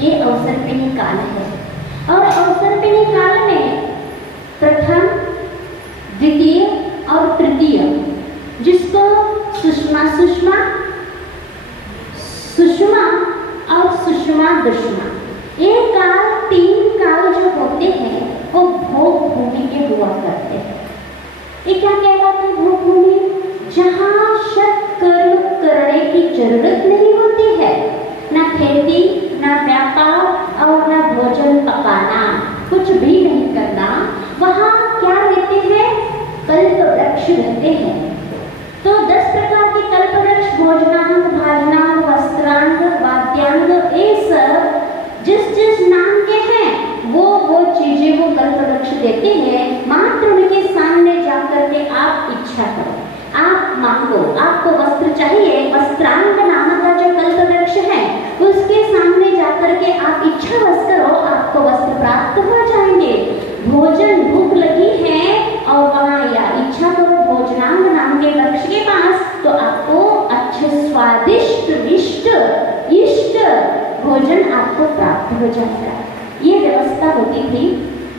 ये अवसर्पिणी काल है। और अवसर्पिणी काल में प्रथम, द्वितीय और तृतीय, जिसको सुषमा और सुषमा दुष्मा, ये काल, तीन काल जो होते हैं वो भोग भूमि के हुआ करते हैं। ये क्या कहलाते हैं भोग भूमि? जहाँ शत कर्म करने की जरूरत नहीं होती है, ना खेती, ना व्यापार और ना भोजन पकाना, कुछ भी नहीं करना। वहाँ क्या रहते हैं? कल्प वृक्ष रहते हैं। तो 10 प्रकार के कल्प वृक्ष, भोजनांग, भाजनांग, वस्त्रांग, वाद्यांग, ये सब जिस जिस नाम के हैं वो चीजें वो कल्प वृक्ष देते हैं। मात्र उनके सामने जाकर के आप इच्छा करो, आप मांगो। आपको वस्त्र चाहिए, वस्त्रांग नाम का जो कल्प वृक्ष है उसके सामने जाकर के आप इच्छा बस करो, आपको वस्त्र प्राप्त हो जाएंगे। भोजन, भूख लगी है और वहाँ या इच्छा करो भोजनांग नाम के वृक्ष के पास, तो आपको अच्छे स्वादिष्ट इष्ट भोजन आपको प्राप्त हो जाता है। ये व्यवस्था होती थी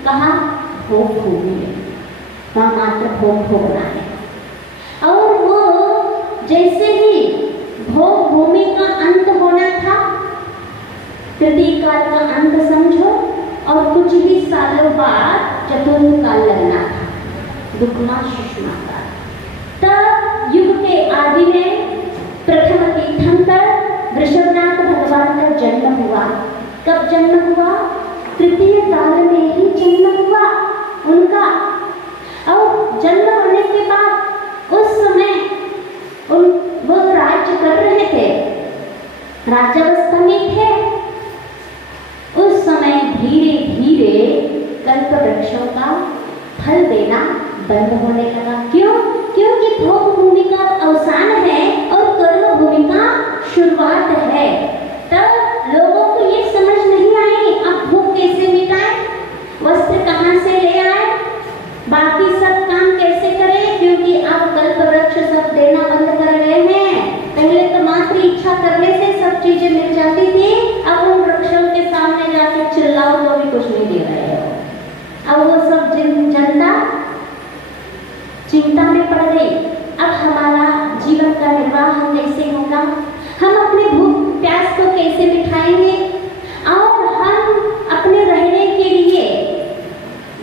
कहाँ? भोग भूमि में। वहाँ मात्र भोग भोगना है। और वो जैसे ही भोग भूमि का अंत होना था, तृतीय काल का अंत समझो, और कुछ ही सालों बाद चतुर्थ काल लगना था, दुग्मा सुषमा काल। तब युग के आदि में प्रथम तीर्थंकर वृषभनाथ भगवान का जन्म हुआ। कब जन्म हुआ? तृतीय काल में ही जन्म हुआ उनका। और जन्म होने के बाद उस समय वो राज्य कर रहे थे, राज्यावस्था में थे। उस समय धीरे धीरे कल्प वृक्षों का फल देना बंद होने लगा। क्यों? क्योंकि भोग भूमि का अवसान है और कर्म भूमि का शुरुआत है। तब लोगों को ये समझ नहीं आई अब भूख कैसे मिटाए, वस्त्र कहाँ से ले आए, बाकी सब काम कैसे करें, क्योंकि आप कल्प वृक्ष सब देना बंद कर गए हैं। पहले तो मात्र इच्छा करने से सब चीजें मिल जाती थी, अब उन वृक्षों के सामने जाके चिल्लाओ तो भी कुछ नहीं दे रहे हो। अब वो सब जनता चिंता में पड़ गई। अब हमारा जीवन का निर्वाह कैसे होगा, हम अपने भूख प्यास को कैसे मिटाएंगे, और हम अपने रहने के लिए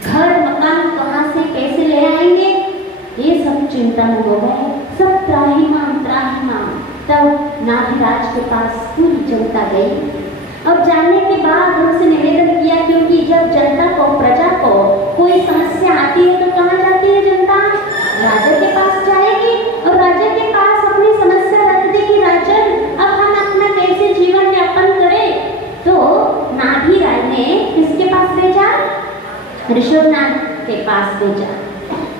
घर मकान कहाँ से कैसे ले आएंगे, ये सब चिंता में हो गए। सब त्राहिमाम। तब नाभिराज के पास पूरी जनता गई और जानने के बाद उनसे निवेदन किया, क्योंकि जब जनता को, प्रजा को कोई समस्या आती है तो कहाँ जाती है जनता? राजा के पास जाएगी और राजा के पास अपनी समस्या रख देगी। राजन, अब हम अपना कैसे जीवन यापन करें? तो नाभिराज ने किसके पास भेजा? ऋषभनाथ के पास भेजा।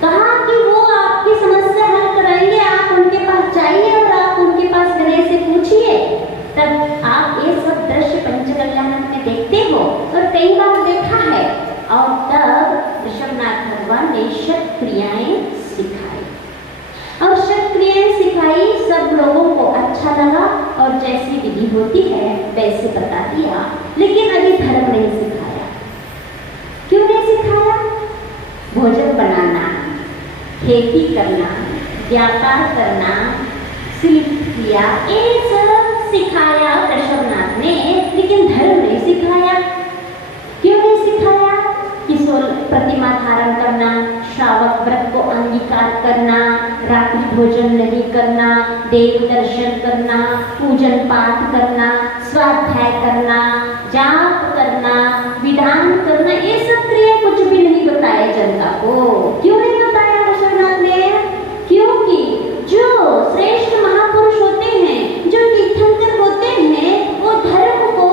कहा कि वो आपकी समस्या हल कराएंगे, आप उनके पास जाइए और आप उनके पास विनय से पूछिए। तब आप ये सब दृश्य पंचकल्याणक में देखते हो और कई बार देखा है। और तब ऋषभनाथ भगवान ने शत क्रियाएं सिखाई और शत क्रियाएं सिखाई, सब लोगों को अच्छा लगा और जैसी विधि होती है वैसे बता दिया, लेकिन अभी धर्म नहीं सिखाया। क्यों नहीं सिखाया? भोजन बनाना, खेती करना, व्यापार करना, शिल्प किया, ये सब सिखाया ऋषभनाथ ने, लेकिन धर्म नहीं सिखाया। क्यों नहीं सिखाया? कि प्रतिमा धारण करना, श्रावक व्रत को अंगीकार करना, रात्रि भोजन नहीं करना, देव दर्शन करना, पूजन पाठ करना, स्वाध्याय करना, जाप करना, विधान करना, ये सब क्रिया कुछ भी नहीं बताया जनता को। क्यों नहीं बताया ऋषभनाथ ने? क्योंकि जो श्रेष्ठ महापुरुष होते हैं, जो तीर्थंकर होते हैं, वो धर्म को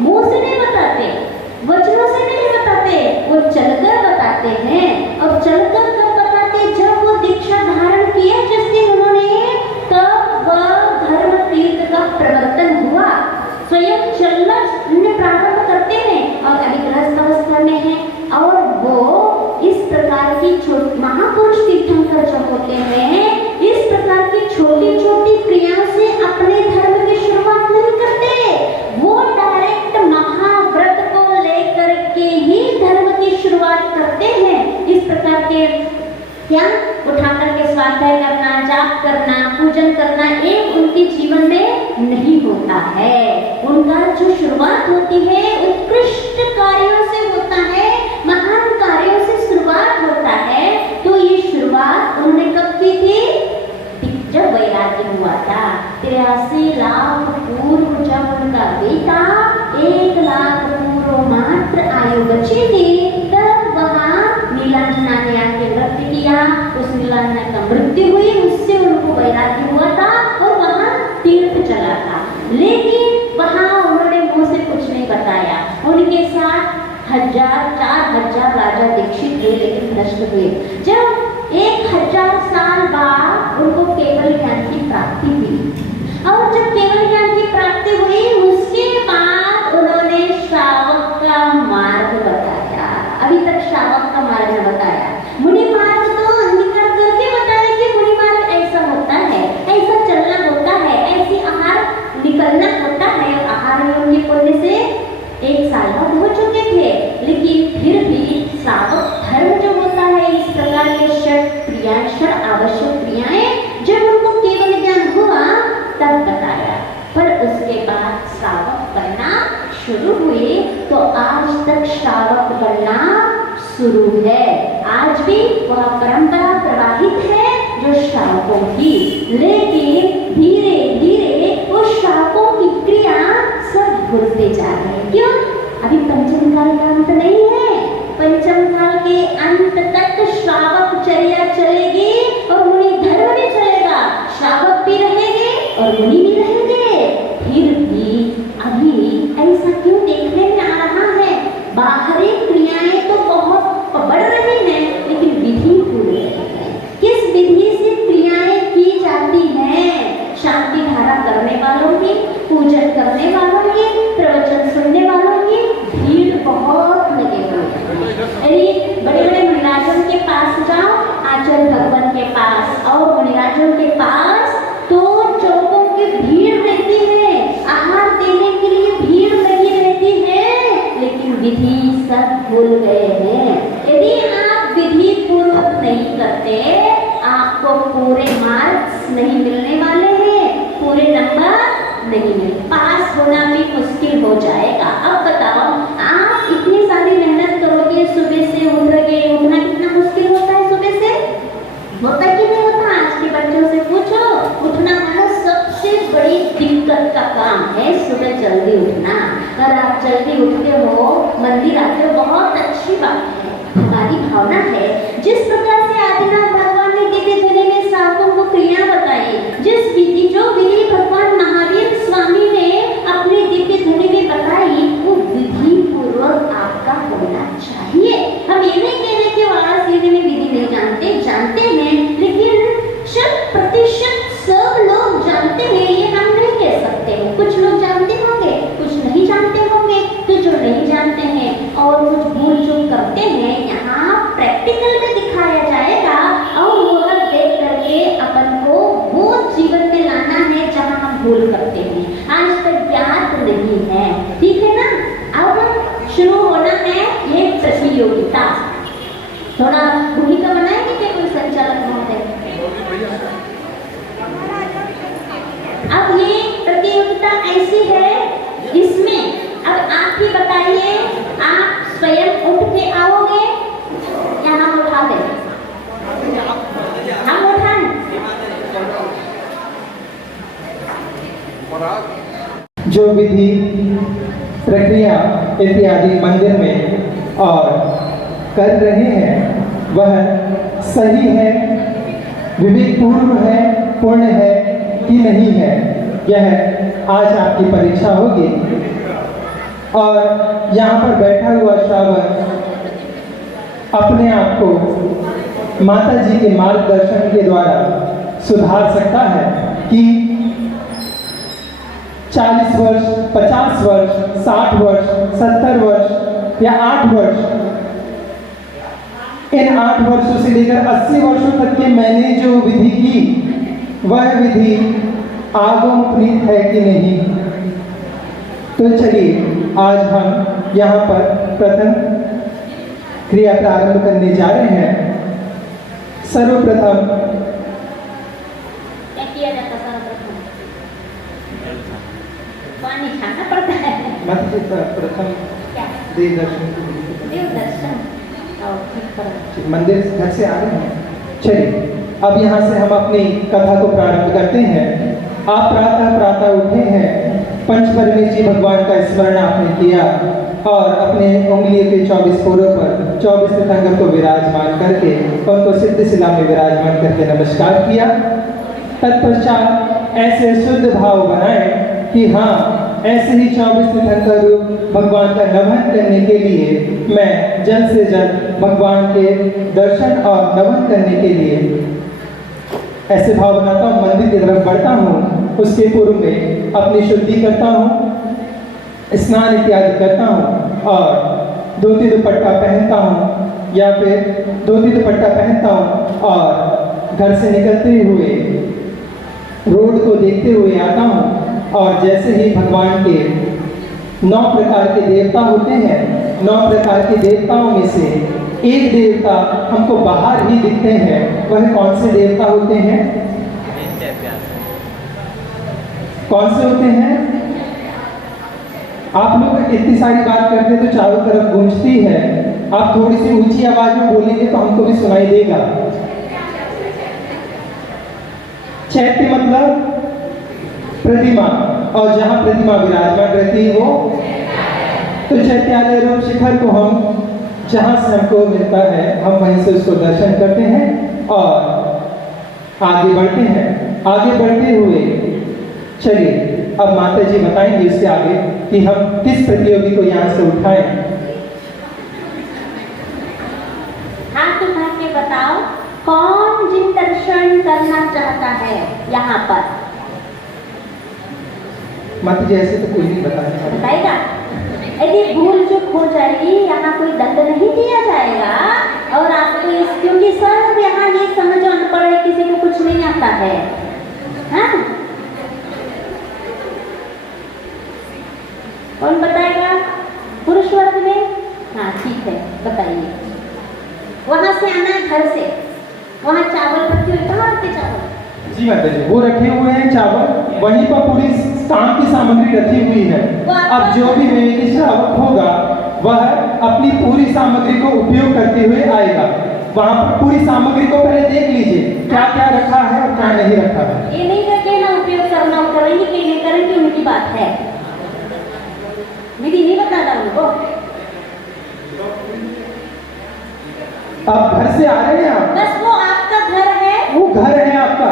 मुंह से नहीं बताते, वचनों से नहीं बताते, वो चलकर बताते हैं। और चलकर कब बताते? जब वो दीक्षा धारण किया जिस दिन उन्होंने, तब वह धर्म तीर्थ का प्रवर्तन हुआ। स्वयं चलना प्रारंभ करते हैं और अभी गृहस्थ अवस्था में है, और वो इस प्रकार की क्या उठा करके स्वाध्याय करना, जाप करना, पूजन करना एक उनके जीवन में नहीं होता है। उनका जो शुरुआत होती है उत्कृष्ट कार्यों से होता है, महान कार्यों से शुरुआत होता है। तो ये शुरुआत उन्होंने कब की थी? जब वैराग्य हुआ था। 83 लाख पूर्व जब उनका बेटा 1 लाख पूर्व मात्र आयु बची थी, तब वहाँ नीलांजना ने आके नृत्य किया। उस नीलांजना का मृत्यु हुई, उससे उनको वैराग्य हुआ था और वहाँ तीर्थ चला था। लेकिन वहाँ उन्होंने मुँह से कुछ नहीं बताया। उनके साथ 4,000 राजा दीक्षित हुए, लेकिन नष्ट हुए। जब 1000 साल बाद उनको केवल ज्ञान की प्राप्ति हुई, और जब केवल ज्ञान की प्राप्ति हुई उसके बाद उन्होंने श्रावक का मार्ग बताया। अभी तक श्रावक का मार्ग न बताया, मुनि मार्ग तो निकल करके बताया कि मुनि मार्ग ऐसा होता है, ऐसा चलना होता है, ऐसी आहार निकलना होता है। आहार में उनके पुण्य से 1 साल बाद हो चुके थे, लेकिन फिर भी श्रावक धर्म जो होता है, इस प्रकार के षट आवश्यक क्रियाएं जब उनको केवल ज्ञान हुआ तब बताया। पर उसके बाद श्रावक बनना शुरू हुए, तो आज तक श्रावक बनना शुरू है। आज भी वह परंपरा प्रवाहित है जो श्रावकों की, लेकिन धीरे धीरे उस श्रावकों की क्रिया सब भूलते जा रहे हैं। क्यों? अभी पंचम काल का अंत नहीं है। पंचम काल के अंत तक श्रावक चर्या चलेगी और मुनि धर्म भी चलेगा। श्रावक भी रहेंगे और मुनि भी रहेंगे। फिर भी अभी ऐसा क्यों देखने में आ रहा है? बाहरी क्रियाएं तो बहुत बढ़ रही हैं, लेकिन विधि भूल रही है। किस विधि से क्रियाएं की जाती हैं? शांति धारा करने वालों की, पूजन करने वालों की, प्रवचन सुनने वालों की भीड़ बहुत लगे हुए हैं। बड़े बड़े मुनिराजों के पास जाओ, आचार्य भगवान के पास और मुनिराजों के पास, तो चौकों की भीड़ रहती है, आहार देने के लिए भीड़ लगी रहती है, लेकिन विधि सब भूल गए हैं। यदि आप विधि पूर्वक नहीं करते, आपको पूरे मार्क्स नहीं मिलने वाले हैं, पूरे नंबर नहीं मिले, पास होना भी मुश्किल हो जाएगा। अब बताओ, आप इतनी सारी मेहनत करोगे, सुबह से उठोगे, उठना कितना मुश्किल होता है सुबह से? होता कि नहीं होता? आज के बच्चों से पूछो, उठना हमारा सबसे बड़ी दिक्कत का काम है, सुबह जल्दी उठना। अगर आप जल्दी उठते हो, मंदिर आते हो, बहुत अच्छी बात है, हमारी भावना है। जिस प्रकार से आदिनाथ भगवान ने दिव्य ध्वनि में श्रावकों को क्रिया बताई, जिस विधि जो विधि भगवान महावीर स्वामी ने अपने दिव्य ध्वनि में बताई, वो विधि पूर्वक आपका होना चाहिए। हम ये नहीं कह रहे कि वाराणसी में विधि नहीं जानते, जानते हैं, लेकिन 100% सब लोग जानते हैं ये हम नहीं कह सकते हैं। कुछ लोग जानते होंगे, कुछ नहीं जानते होंगे। तो जो नहीं जानते हैं और कुछ भूल चूक करते हैं, यहाँ प्रैक्टिकल में दिखाया जाएगा और वो देख करके अपन को वो जीवन में लाना है जहाँ हम भूल करते हैं, आज तक ज्ञात नहीं है। ठीक है ना? अब शुरू होना है ये प्रतियोगिता। थोड़ा भूमिका बनाएंगे क्या कोई संचालक महोदय? अब ये प्रतियोगिता ऐसी है, इसमें अब आप ही बताइए, आप स्वयं उठ के आओगे या हम उठा दें? हम उठाएं? जो विधि प्रक्रिया इत्यादि मंदिर में और कर रहे हैं वह सही है, विवेकपूर्ण है, पूर्ण है कि नहीं है, यह आज आपकी परीक्षा होगी। और यहाँ पर बैठा हुआ श्रावक अपने आप को माता जी के मार्गदर्शन के द्वारा सुधार सकता है कि 40 वर्ष, 50 वर्ष, 60 वर्ष, 70 वर्ष या 8 वर्ष, इन 8 वर्षों से लेकर 80 वर्षों तक के मैंने जो विधि की वह विधि आगम प्रीत है कि नहीं। तो चलिए आज हम यहाँ पर प्रथम क्रिया प्रारंभ करने जा रहे हैं। सर्वप्रथम क्या किया जाता सर्वप्रथम? पानी छाना पड़ता है। माता जी प्रथम क्या? देव दर्शन देव दर्शन। और ठीक करो। मंदिर घर से आ रहे हैं। चलिए अब यहाँ से हम अपनी कथा को प्रारंभ करते हैं। आप प्रातः प्रातः उठे हैं, पंच परमेश्वरी भगवान का स्मरण आपने किया और अपने उंगलियों के 24 कोरों पर 24 तीर्थंकर को विराजमान करके उनको सिद्ध शिला में विराजमान करके नमस्कार किया। तत्पश्चात ऐसे शुद्ध भाव बनाए कि हाँ, ऐसे ही 24 तीर्थंकर रूप भगवान का नमन करने के लिए मैं जल्द से जल्द भगवान के दर्शन और नमन करने के लिए ऐसे भाव बनाता हूँ, मंदिर की तरफ बढ़ता हूँ। उसके पूर्व में अपनी शुद्धि करता हूँ, स्नान इत्यादि करता हूँ और धोती दुपट्टा पहनता हूँ या फिर धोती दुपट्टा पहनता हूँ और घर से निकलते हुए रोड को देखते हुए आता हूँ। और जैसे ही भगवान के 9 प्रकार के देवता होते हैं, 9 प्रकार के देवताओं में से एक देवता हमको बाहर ही दिखते हैं। वह कौन से देवता होते हैं? कौन से होते हैं? आप लोग इतनी सारी बात करते तो चारों तरफ गूंजती है। आप थोड़ी सी ऊंची आवाज में बोलेंगे तो हमको भी सुनाई देगा। चैत्य मतलब प्रतिमा, और जहां प्रतिमा विराजमान रहती है वो तो चैत्यालय रूप शिखर को हम जहां से हमको मिलता है हम वहीं से उसको दर्शन करते हैं और आगे बढ़ते हैं। आगे बढ़ते हुए चलिए अब माता जी बताएंगे इससे आगे कि हम किस प्रतियोगी को यहाँ से उठाएं। हाथ उठा के बताओ कौन जिन दर्शन करना चाहता है यहाँ पर? माता जी ऐसे तो कोई नहीं बताएगा। यदि भूल चूक हो जाएगी यहाँ कोई दंड नहीं दिया जाएगा और आपको क्योंकि सब यहाँ ये समझ अनपढ़ है, किसी को कुछ नहीं आता है। हाँ? कौन बताएगा? पुरुष वर्ग में? हाँ ठीक है, बताइए। वहां से आना है, घर से। वहाँ चावल रखे हुए, कहाँ रखे चावल? जी माता जी वो रखे हुए हैं चावल, वहीं पर पूरी काम की सामग्री रखी हुई है। अब जो भी मेरे श्रावक होगा वह अपनी पूरी सामग्री को उपयोग करते हुए आएगा। वहाँ पर पूरी सामग्री को पहले देख लीजिए क्या क्या रखा है और क्या नहीं रखा है। ये नहीं करके ना उपयोग करना, करेंगे कि नहीं करेंगे उनकी बात है। विधि नहीं बताता उनको। आप घर से आ रहे हैं आप? बस वो आपका घर है, वो घर है आपका।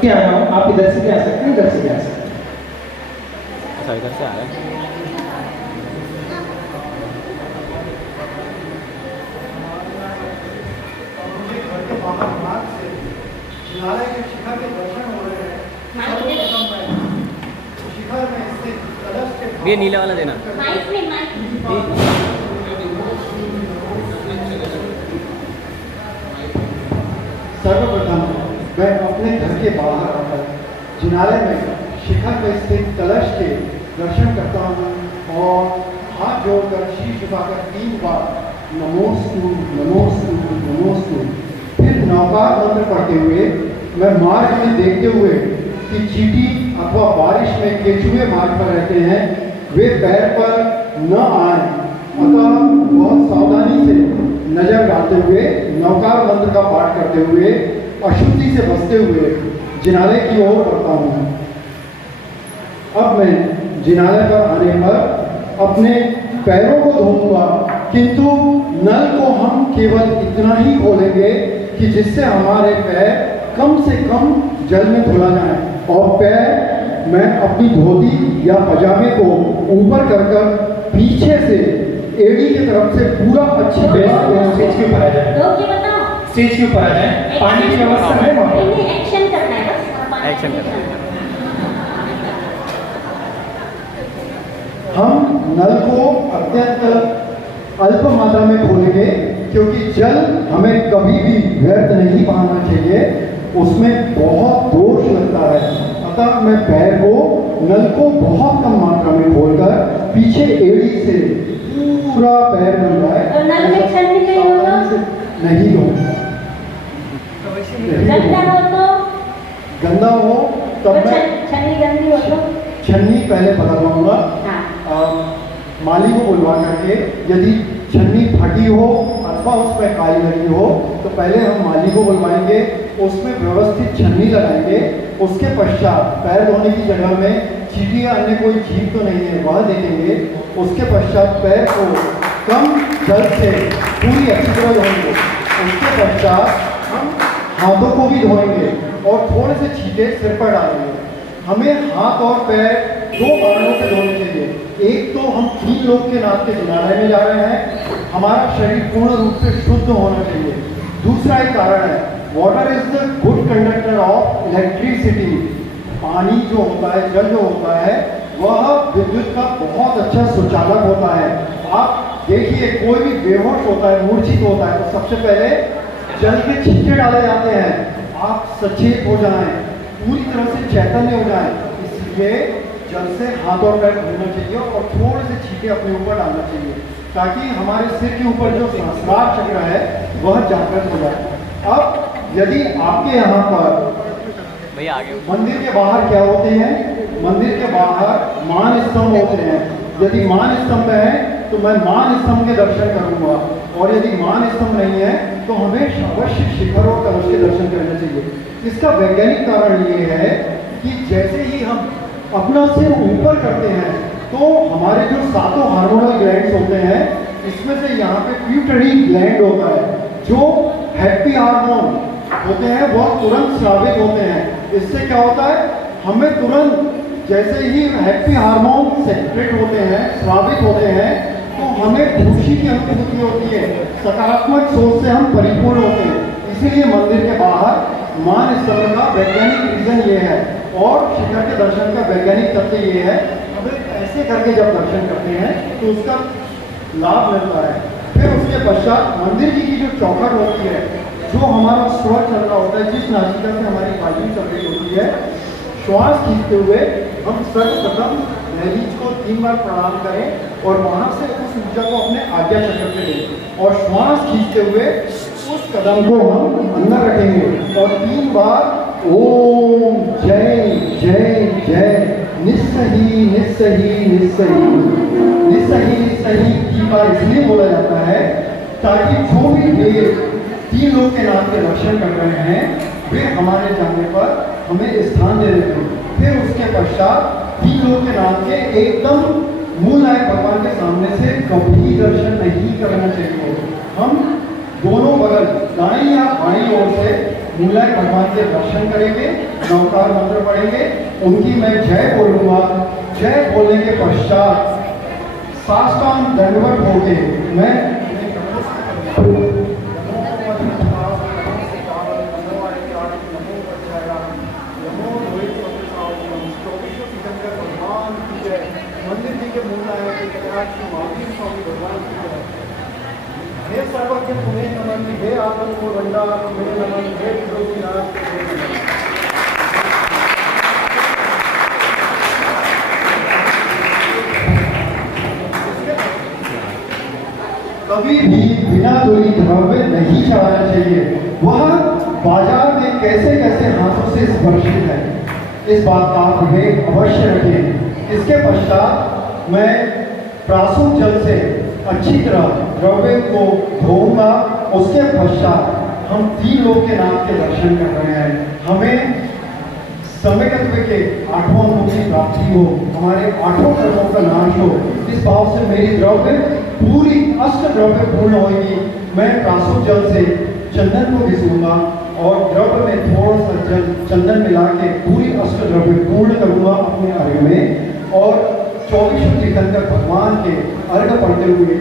क्या आप इधर से भी आ सकते हैं, इधर से भी आ सकते हैं। अच्छा इधर से आ रहे हैं। नारायण के शिखर के दर्शन हो रहे हैं। शिखर में स्थित कलश के ये नीला वाला देना। माइक में माइक। सर्वप्रथम मैं अपने घर के बाहर आकर जिनालय में शिखर में स्थित कलश के दर्शन करता हूँ और हाथ जोड़कर शीश झुकाकर 3 बार नमोस्तु नमोस्तु नमोस्तु, फिर नौकार मंत्र पढ़ते हुए मैं मार्ग में देखते हुए कि चींटी अथवा बारिश में केचुए मार्ग पर रहते हैं, वे पैर पर न आए, अतः बहुत सावधानी से नजर डालते हुए नौकार मंत्र का पाठ करते हुए अशुद्धि से बचते हुए जिनालय की ओर बढ़ता हूँ। अब मैं जिनालय पर आने पर अपने पैरों को धोऊंगा, किंतु नल को हम केवल इतना ही खोलेंगे कि जिससे हमारे पैर कम से कम जल में धुला जाए और पैर मैं अपनी धोती या पजामे को ऊपर कर पीछे से एड़ी की तरफ से पूरा अच्छी तरह स्टेज के ऊपर आ जाए। स्टेज के ऊपर आ जाए। पानी की व्यवस्था है वहाँ पर। एक्शन करना है बस। एक्शन करना है। हम नल को अत्यंत अल्प मात्रा में खोलेंगे, क्योंकि जल हमें कभी भी व्यर्थ नहीं बहाना चाहिए, उसमें बहुत दोष लगता है। अतः मैं पैर को नल को बहुत कम मात्रा में खोलकर पीछे एड़ी से पूरा पैर बन जाए। और नल में छन्नी नहीं होगा? नहीं हो। गंदा हो तो? गंदा हो तब मैं छन्नी गंदी हो तो? छन्नी पहले बदलवाऊंगा। हाँ। माली को बुलवा करके, यदि छन्नी फटी हो अथवा उसमें काई लगी हो तो पहले हम माली को बुलवाएंगे, उसमें व्यवस्थित छन्नी लगाएंगे। उसके पश्चात पैर धोने की जगह में चींटी या अन्य कोई जीव तो नहीं है वह देखेंगे। उसके पश्चात पैर को कम जल से पूरी अच्छी तरह धोएंगे। उसके पश्चात हम हाथों को भी धोएंगे और थोड़े से छींटे सिर पर डालेंगे। हमें हाथ और पैर दो कारणों से धोने चाहिए। एक तो हम 3 लोग के नाथ के जिनालय में जा रहे हैं, हमारा शरीर पूर्ण रूप से शुद्ध होना चाहिए। दूसरा एक कारण है, water is the good conductor of electricity. पानी जो होता है, जल जो होता है, वह विद्युत का बहुत अच्छा सुचालक होता है। आप देखिए, कोई भी बेहोश होता है, मूर्छित होता है तो सबसे पहले जल के छींटे डाले जाते हैं। आप सचेत हो जाएं, पूरी तरह से चैतन्य हो जाएं, इसलिए जल से हाथ और पैर धोना चाहिए और थोड़े से छींटे अपने ऊपर डालना चाहिए, ताकि हमारे सिर के ऊपर जो सहस्रार चक्र है वह जागृत हो जाए। अब यदि आपके यहाँ पर भैया आगे मंदिर के बाहर क्या होते हैं, मंदिर के बाहर मान स्तंभ होते हैं। यदि मान स्तंभ है तो मैं मान स्तंभ के दर्शन करूंगा, और यदि मान स्तंभ नहीं है तो हमें अवश्य शिखर और कलश के दर्शन करना चाहिए। इसका वैज्ञानिक कारण ये है कि जैसे ही हम अपना सिर ऊपर करते हैं तो हमारे जो 7 हार्मोनल ग्लैंड्स होते हैं, इसमें से यहाँ पे प्यूटरी ग्लैंड होता है, जो हैप्पी हार्मोन होते हैं वह तुरंत स्रावित होते हैं। इससे क्या होता है, हमें तुरंत जैसे ही हैप्पी हार्मोन सेक्रेट होते हैं, स्रावित होते हैं, तो हमें खुशी की अनुभूति होती है, सकारात्मक सोच से हम परिपूर्ण होते हैं। इसीलिए मंदिर के बाहर मान स्तंभ का वैज्ञानिक रीजन ये है, और शिखर के दर्शन का वैज्ञानिक तथ्य ये है, हमें ऐसे करके जब दर्शन करते हैं तो उसका लाभ मिलता है। फिर उसके पश्चात मंदिर की जो चौखट होती है, जो हमारा स्वर चल रहा होता है, जिस नासिका से हमारी वायु चल रही होती है, श्वास खींचते हुए हम सर्वप्रथम दहलीज को 3 बार प्रणाम करें और वहां से उस ऊर्जा को अपने आज्ञा चक्र पे दें, और श्वास खींचते हुए उस कदम को हम अंदर रखेंगे और 3 बार ओम जय जय जय निस्सही निस्सही निस्सही निस्सही निस्सही की बार इसलिए बोला जाता है ताकि जो भी देव 3 लोग के नाम के दर्शन कर रहे हैं वे हमारे जाने पर हमें स्थान दे देते हैं। फिर उसके पश्चात 3 लोग के नाम के एकदम मूल नायक भगवान के सामने से कभी दर्शन नहीं करना चाहिए। हम दोनों बगल दाईं या बाईं ओर से मूलाय भगवान के दर्शन करेंगे, नवकार मंत्र पढ़ेंगे, उनकी मैं जय बोलूंगा। जय बोलने के पश्चात साष्टांग दंडवत होके मैं मंदिर जी के मूल नायक महावीर स्वामी भगवान की जय। हे सर्वज्ञ तुम्हें नमन, हे आत्म को रंडा तुम्हें नमन, हे विरोधीनाथ तुम्हें नमन। कभी भी बिना दूरी द्रव्य नहीं चढ़ाना चाहिए। वह बाजार में कैसे कैसे हाथों से स्पर्शित है, इस बात का आप अवश्य रखें। इसके पश्चात मैं प्रासून जल से अच्छी तरह द्रव्य को धोऊंगा। उसके पश्चात हम 3 लोग के नाम के दर्शन कर रहे हैं। हमें सम्यक्त्व के 8वां अंग की प्राप्ति हो, हमारे 8 कर्मों का नाश हो, इस भाव से मेरी द्रव्य पूरी अष्ट द्रव्य पूर्ण होगी। मैं प्रासून जल से चंदन को घिसूंगा और द्रव्य में थोड़ा सा चंदन मिला के पूरी अष्ट द्रव्य पूर्ण करूंगा अपने अर्घ में, और 24 तीर्थंकर भगवान के अर्घ पढ़ते हुए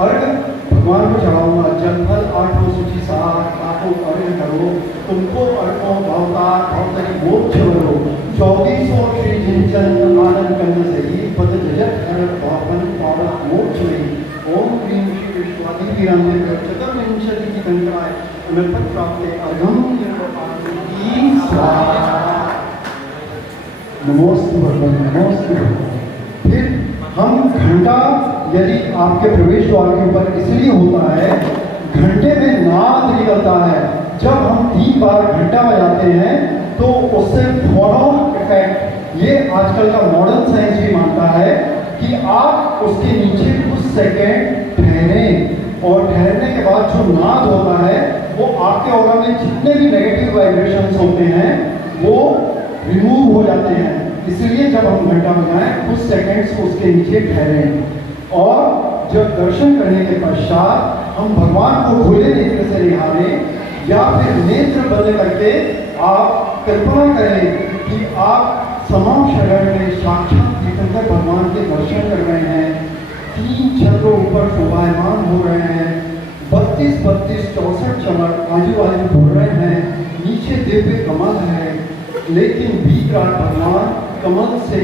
अर्घ भगवान को चढ़ाऊंगा। जल फल 8 सूची 7 8 अर्घ करो, तुमको अर्घो भवता भवतरी मोक्ष करो। 24 श्री जिंचन आनंद कन्न सही पद जजत हर पावन पावन मोक्ष नहीं। वींशी विश्वादि वीरांते चतुर्विंशति की कंकराय अनर्पण प्राप्ते अर्घम निर्वपामि स्वाहा। नमोस्तु भगवान, नमोस्तु भगवान। फिर हम घंटा यदि आपके प्रवेश द्वार के ऊपर इसलिए होता है, घंटे में नाद निकलता है। जब हम 3 बार घंटा बजाते हैं तो उससे फॉलो इफेक्ट, ये आजकल का मॉडर्न साइंस भी मानता है कि आप उसके नीचे कुछ सेकंड ठहरें और ठहरने के बाद जो नाद होता है वो आपके ऑरा में जितने भी नेगेटिव वाइब्रेशंस होते हैं वो रिमूव हो जाते हैं। इसलिए जब हम घंटा बजाएं कुछ सेकंड्स उसके नीचे ठहरें और जब दर्शन करने के पश्चात हम भगवान को खुले नेत्र से निहारें या फिर नेत्र बंद करके आप कल्पना करें कि आप समाम शरण में साक्षात तीर्थंकर भगवान के दर्शन कर रहे हैं। 3 छत्रों ऊपर शोभायमान हो रहे हैं, 32, 64 चमक आजू बाजू घूम रहे हैं, नीचे दिव्य कमल है, लेकिन विराट भगवान कमल से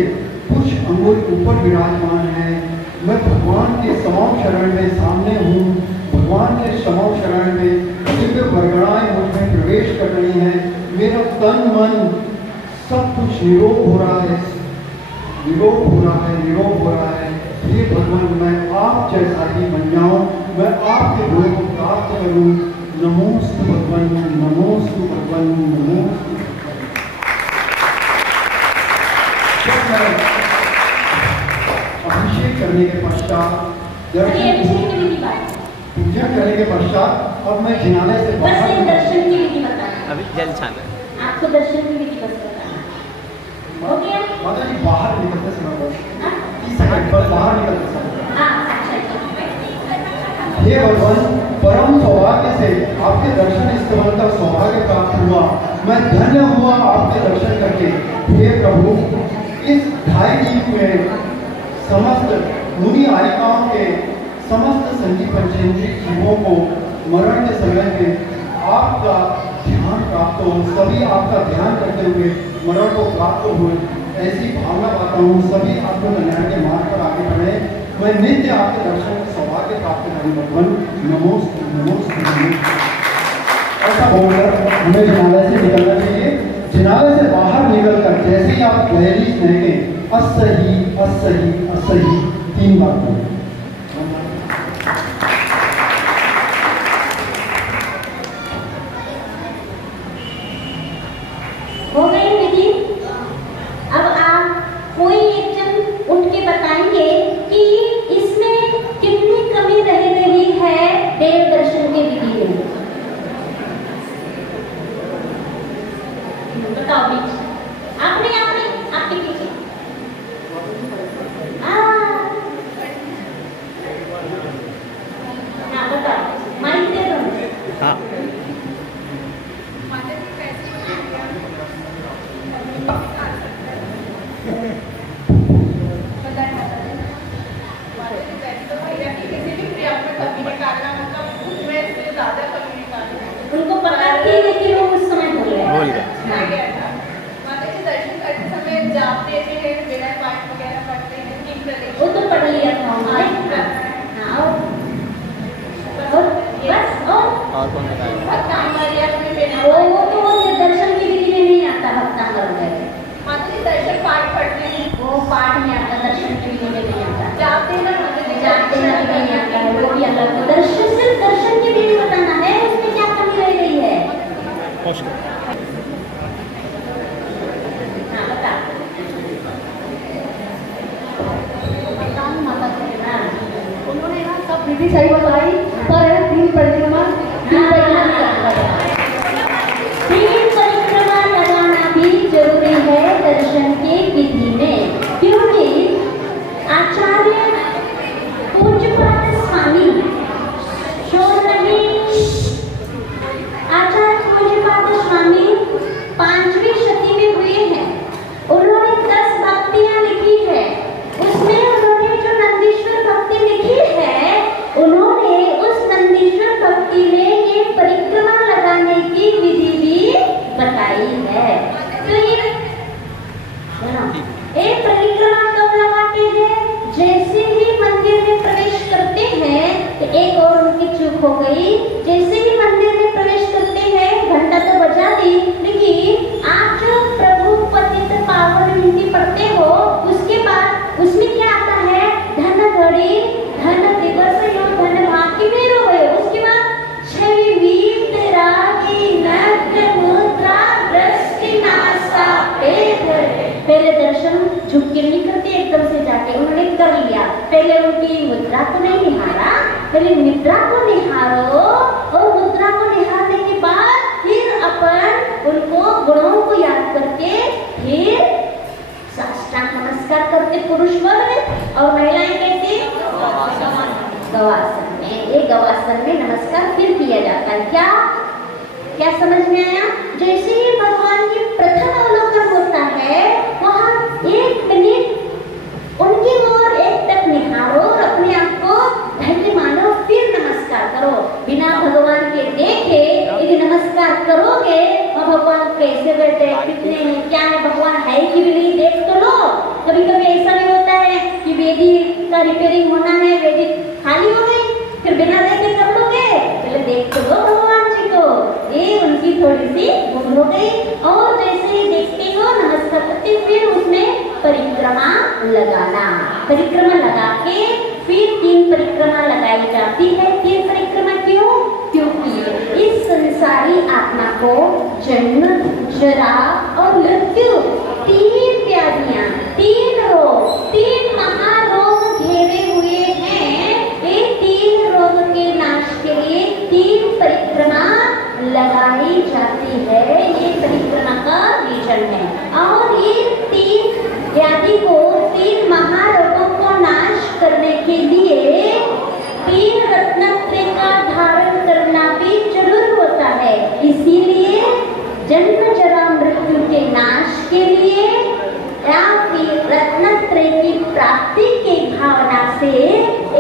कुछ अंगुल ऊपर विराजमान है। मैं भगवान के समाम शरण में सामने हूँ, भगवान के समाम शरण में दिव्य वर्गणाएं मुझ में प्रवेश कर रही हैं। मेरा तन मन सब कुछ निरोग हो रहा है, निरोग हो रहा है, निरोग हो रहा है। ये भगवान मैं आप जैसा ही बन जाऊं, मैं आपके गुण को प्राप्त करूं। नमोस्तु भगवान, नमोस्तु भगवान, नमोस्तु। अभिषेक करने के पश्चात पूजन करने के पश्चात अब मैं जिनालय से बस ये दर्शन की विधि बताना। अभी जल छाना है। आपको दर्शन की विधि बस बताना हो गया। माता जी बाहर निकलते समय बस 30 सेकंड पर बाहर निकलते समय। हे भगवान, परम सौभाग्य से आपके दर्शन इस्तेमाल का सौभाग्य प्राप्त हुआ। मैं धन्य हुआ आपके दर्शन करके। हे प्रभु, इस 2.5 दिन में समस्त मुनि आयिकाओं के समस्त संजीव पंचेंद्रिय जीवों को मरण के समय में आपका ध्यान प्राप्त हो, सभी आपका ध्यान करते हुए मरण को प्राप्त हुए, ऐसी भावना पाता हूँ। सभी आपको कल्याण के मार्ग पर आगे बढ़े। मैं नित्य आपके दर्शन के सौभाग्य प्राप्त करूँ भगवान। नमोस्तु, नमोस्तु, नमोस्तु। ऐसा बोलकर हमें जिनालय से निकलना चाहिए। जिनालय से बाहर निकलकर जैसे ही आप गहरी फेंकें, असही असही असही 3 बार करें। हो गई विधि। अब आप कोई एक जन उठ के बताएंगे कि इसमें कितनी कमी रह रही है देव दर्शन के विधि में। बताओ बीच आपने आपके पीछे। हाँ बताओ, माइक दे दो। हाँ। उनको पता थी लेकिन वो उस समय भूल गए। माता जी दर्शन करते समय जाप देते हैं, बिना पाठ वगैरह पढ़ते हैं, ठीक तरह वो तो पढ़ लिया था उन्होंने। हाँ और बस और कौन बताएगा? वो तो दर्शन की विधि में नहीं आता। भक्तांगर वगैरह माता जी दर्शन पाठ पढ़ते हैं, वो पाठ में आता, दर्शन की विधि में नहीं आता। जाप देना माता जी जाप देना भी नहीं आता है, वो भी अलग। दर्शन सिर्फ दर्शन की विधि बताना है, उसमें क्या कमी रह गई है। हाँ बता। उन्होंने ना सब विधि सही बताई, पर है 3 परिक्रमा लगाना भी जरूरी है दर्शन के विधि में, क्योंकि आचार्य पूज्यपाद स्वामी शोर नहीं, आचार्य पूज्यपाद स्वामी 5वीं शती में हुए हैं। उन्होंने 10 भक्तियां लिखी है। उसमें उन्होंने जो नंदीश्वर भक्ति लिखी है, उन्होंने उस नंदीश्वर भक्ति में ये परिक्रमा लगाने की विधि भी बताई है। तो ये परिक्रमा कब लगाते हैं? जैसे ही मंदिर में प्रवेश करते हैं हो गई। जैसे ही मंदिर में प्रवेश करते हैं, घंटा तो बजा दी, लेकिन आप जो प्रभु पतित पावन विनती पढ़ते हो, उसके बाद उसमें क्या आता है? धन घड़ी धन दिवस यो धन भाग्य मेरो भयो। उसके बाद छवि वीत रागी नग्न मुद्रा दृष्टि नासा पहले दर्शन झुक के नहीं करते, एकदम से जाके उन्होंने कर लिया। पहले उनकी मुद्रा को नहीं निहारा, पहले निद्रा को निहारो, और मुद्रा को निहारने के बाद फिर अपन उनको गुणों को याद करके फिर साष्टांग नमस्कार करते पुरुष वर्ग, और महिलाएं कहते गवासन में। ये गवासन में नमस्कार फिर किया जाता है। क्या क्या समझ में आया? जैसे ही भगवान की प्रथम अवलोकन होता है, वहाँ 1 मिनट उनकी ओर एकटक निहारो और अपने आप को धन्य मानो, फिर नमस्कार करो। बिना भगवान के देखे यदि नमस्कार करोगे, और भगवान कैसे बैठे, कितने हैं, क्या है, भगवान है कि भी नहीं, देख तो लो। कभी कभी ऐसा नहीं होता है कि वेदी का रिपेयरिंग होना है, वेदी खाली हो गई, फिर बिना देखे कर लोगे, पहले देख तो लो भगवान जी को। ये उनकी थोड़ी सी भूल हो गई। और जैसे ही देखते हो नमस्कार करते, फिर उसमें परिक्रमा लगाना। परिक्रमा लगा के फिर 3 परिक्रमा लगाई जाती है। 3 परिक्रमा क्यों? क्योंकि इस संसारी आत्मा को जन्म, जरा और मृत्यु 3 व्याधियां, 3 रोग, 3 महारोग घेरे हुए हैं। ये 3 रोग के नाश के लिए 3 परिक्रमा लगाई जाती है। ये परिक्रमा का रीजन है। और ये 3 व्याधि को, 3 महारोगों को नाश करने के लिए 3 रत्नत्रय का धारण करना भी जरूर होता है। इसीलिए जन्म जरा मृत्यु के नाश के लिए या फिर रत्नत्रय की प्राप्ति की भावना से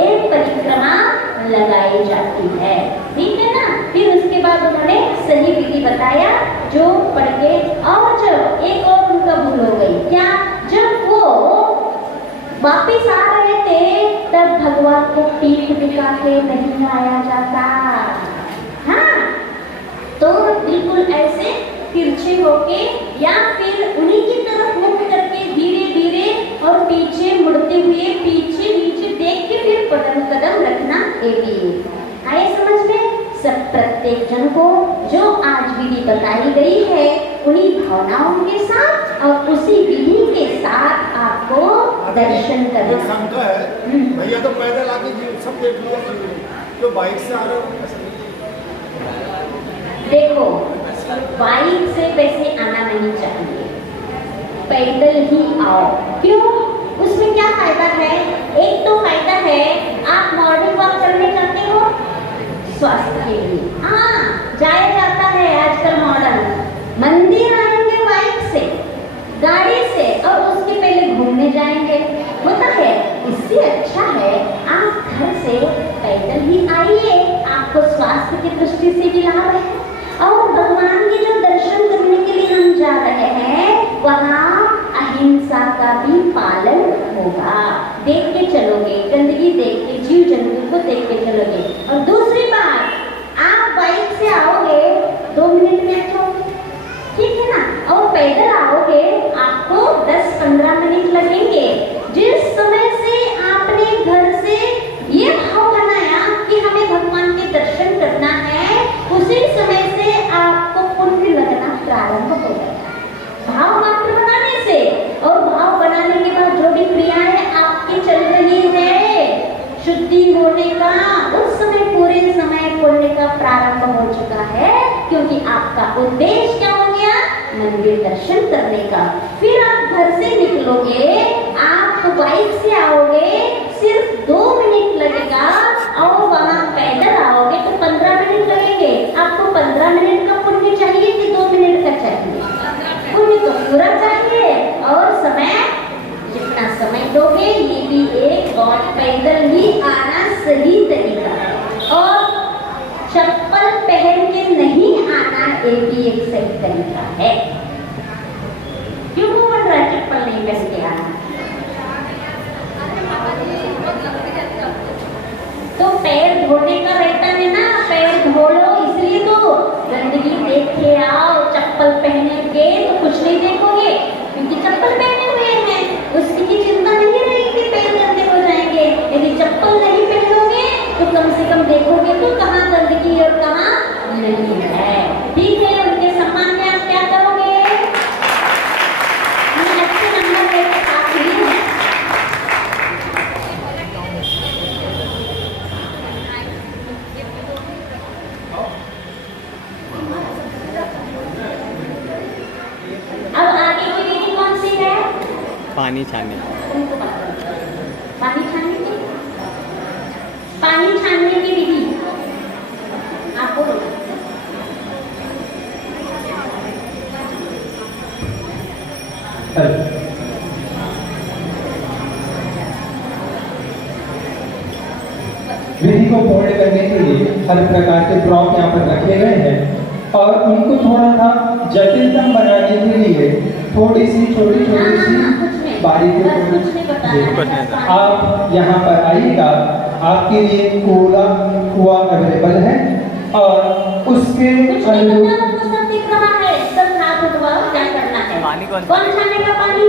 एक परिक्रमा लगाई जाती है। ठीक है ना? फिर उसके बाद उन्होंने सही विधि बताया जो पढ़ के। और जब एक और उनका भूल हो गई, क्या? जब वो वापिस आ रहे थे, तब भगवान को पीठ दिखा के नहीं आया जाता। हाँ, तो बिल्कुल ऐसे तिरछे होके या फिर उन्हीं की तरफ मुख करके धीरे धीरे और पीछे मुड़ते हुए पीछे नीचे देख के फिर कदम रखना। ये भी आए समझ में? सब प्रत्येक जन को जो आज विधि बताई गई है, उन्हीं भावनाओं के साथ और उसी विधि के साथ आपको दर्शन करना। शंका है, भैया तो पैदल आके सब देख लिया, तो बाइक से आ रहे हो। देखो, बाइक से वैसे आना नहीं चाहिए, पैदल ही आओ। क्यों? उसमें क्या फायदा है? एक तो फायदा है, आप मॉर्निंग वॉक करने जाते हो स्वास्थ्य के लिए। हाँ, जाया जाता है आजकल मॉडर्न। मंदिर आएंगे बाइक से, गाड़ी से, और उसके पहले घूमने जाएंगे, होता है। इससे अच्छा है आप घर से पैदल ही आइए, आपको स्वास्थ्य की दृष्टि से भी लाभ है। और भगवान के जो दर्शन करने के लिए हम जा रहे हैं, वहाँ अहिंसा का भी पालन होगा। देख के चलोगे, गंदगी देख के, जीव जंतु को देख के चलोगे। और दूसरी बात, आप बाइक से आओगे 2 मिनट में पहुंचोगे, ठीक है ना? और पैदल आओगे आपको 10-15 मिनट लगेंगे। जिस समय से आपने घर से ये भाव बनाया कि हमें भगवान के दर्शन करना है, उसी समय से आपको पुण्य लगना प्रारंभ हो जाएगा। भाव मात्र बनाने से, और भाव बनाने के बाद जो भी क्रियाएं आपकी चल रही है शुद्धि होने का, उस समय पूरे समय पुण्य का प्रारंभ हो चुका है। क्योंकि आपका उद्देश्य क्या हो गया? मंदिर दर्शन करने का। फिर आप घर से निकलोगे, आप बाइक से आओगे, सिर्फ 2 मिनट लगेगा, और वहाँ पैदल आओगे तो 15 मिनट लगेंगे। आपको 15 मिनट का पुण्य चाहिए कि 2 मिनट का चाहिए? पुण्य तो पूरा चाहिए। और समय, जितना समय दोगे, ये भी एक और पैदल ही आना सही तरीका है। और चप्पल पहन के नहीं आना, ये भी एक सही तरीका है। क्यों बोल रहा है चप्पल नहीं पहन के आना? तो पैर धोने का रहता है ना, गंदगी देख के आओ, चप्पल पहने के तो कुछ नहीं देखोगे क्योंकि चप्पल पहने हुए हैं, उसकी चिंता नहीं रहेगी पैर गंदे हो जाएंगे। यदि चप्पल नहीं पहनोगे तो कम से कम देखोगे तो कहाँ गंदगी और कहाँ नहीं है। ठीक है, उनके सम्मान में आप क्या करोगे? हमें अच्छे नंबर लेके पास ही है। अब आगे की विधि कौन सी है? पानी छानने। तुमको पता है। पानी छानने की, पानी छानने की विधि आप बोलो। विधि को पूर्ण करने के लिए हर प्रकार के प्रॉप यहाँ पर रखे गए हैं और उनको थोड़ा सा जटिलतम बनाने के लिए थोड़ी सी छोटी सी बारीकियों को कुछ नहीं। आप यहाँ पर आइएगा, आपके लिए कुआं अवेलेबल है और उसके कुछ नहीं अनुरूप करना, हमको सब दिख रहा है। सब हाथ उठवाओ, क्या करना है? पानी कौन कौन छानेगा पानी?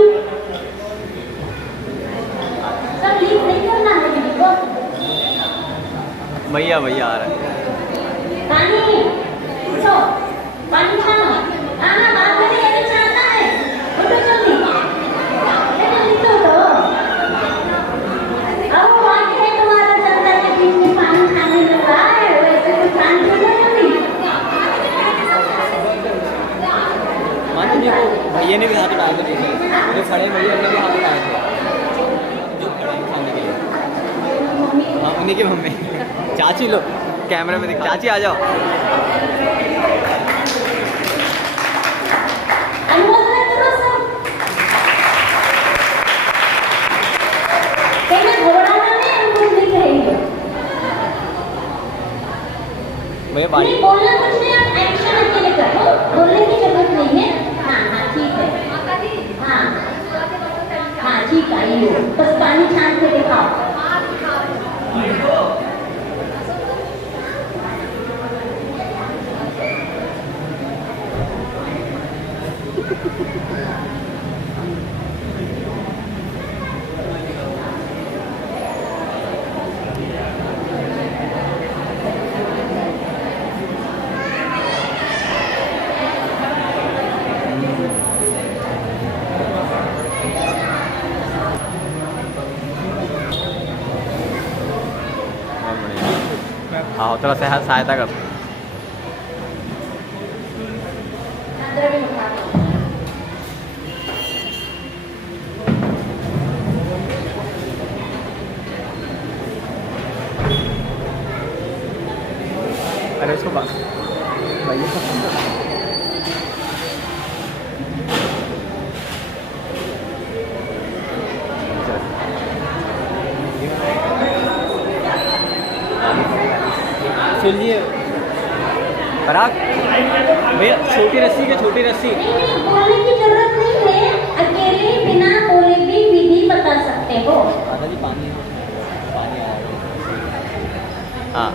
सब लीक नहीं करना है दीदी को। भैया भैया आ रहा है। पानी उठो, पानी छानो। आना बात करें, ये छानना है। उठो जल्दी, जल्दी तो उठो। अब बात है तुम्हारा जनता के बीच में पानी छानने लगा है, वैसे तो छान दो जल्दी। मान लीजिए वो भैया ने भी हाथ उठाए थे, जो खड़े भैया ने भी हाथ उठाए थे, जो खड़े हैं खाने के लिए। हाँ, उन्हीं की मम्मी। चाची लो, कैमरे में दिख। चाची आ जाओ। अनुमोदन करो सब। कहना घबराना नहीं, उनको दिख रही हो। भैया बाड़ी नहीं बोलना कुछ नहीं, आप एक्शन अकेले करो, बोलने की जरूरत नहीं है। हाँ हाँ ठीक है। हाँ हाँ ठीक है, ये लो, बस पानी छान के दिखाओ। हाँ, थोड़ा सहायता कर। अंदर भी उठा दो। अरे इसको भैया सुनिए पराग भैया, छोटी रस्सी के छोटी रस्सी। नहीं बोलने की जरूरत नहीं है, अकेले बिना बोले भी विधि बता सकते हो। दादाजी पानी पानी आ रहा है। हाँ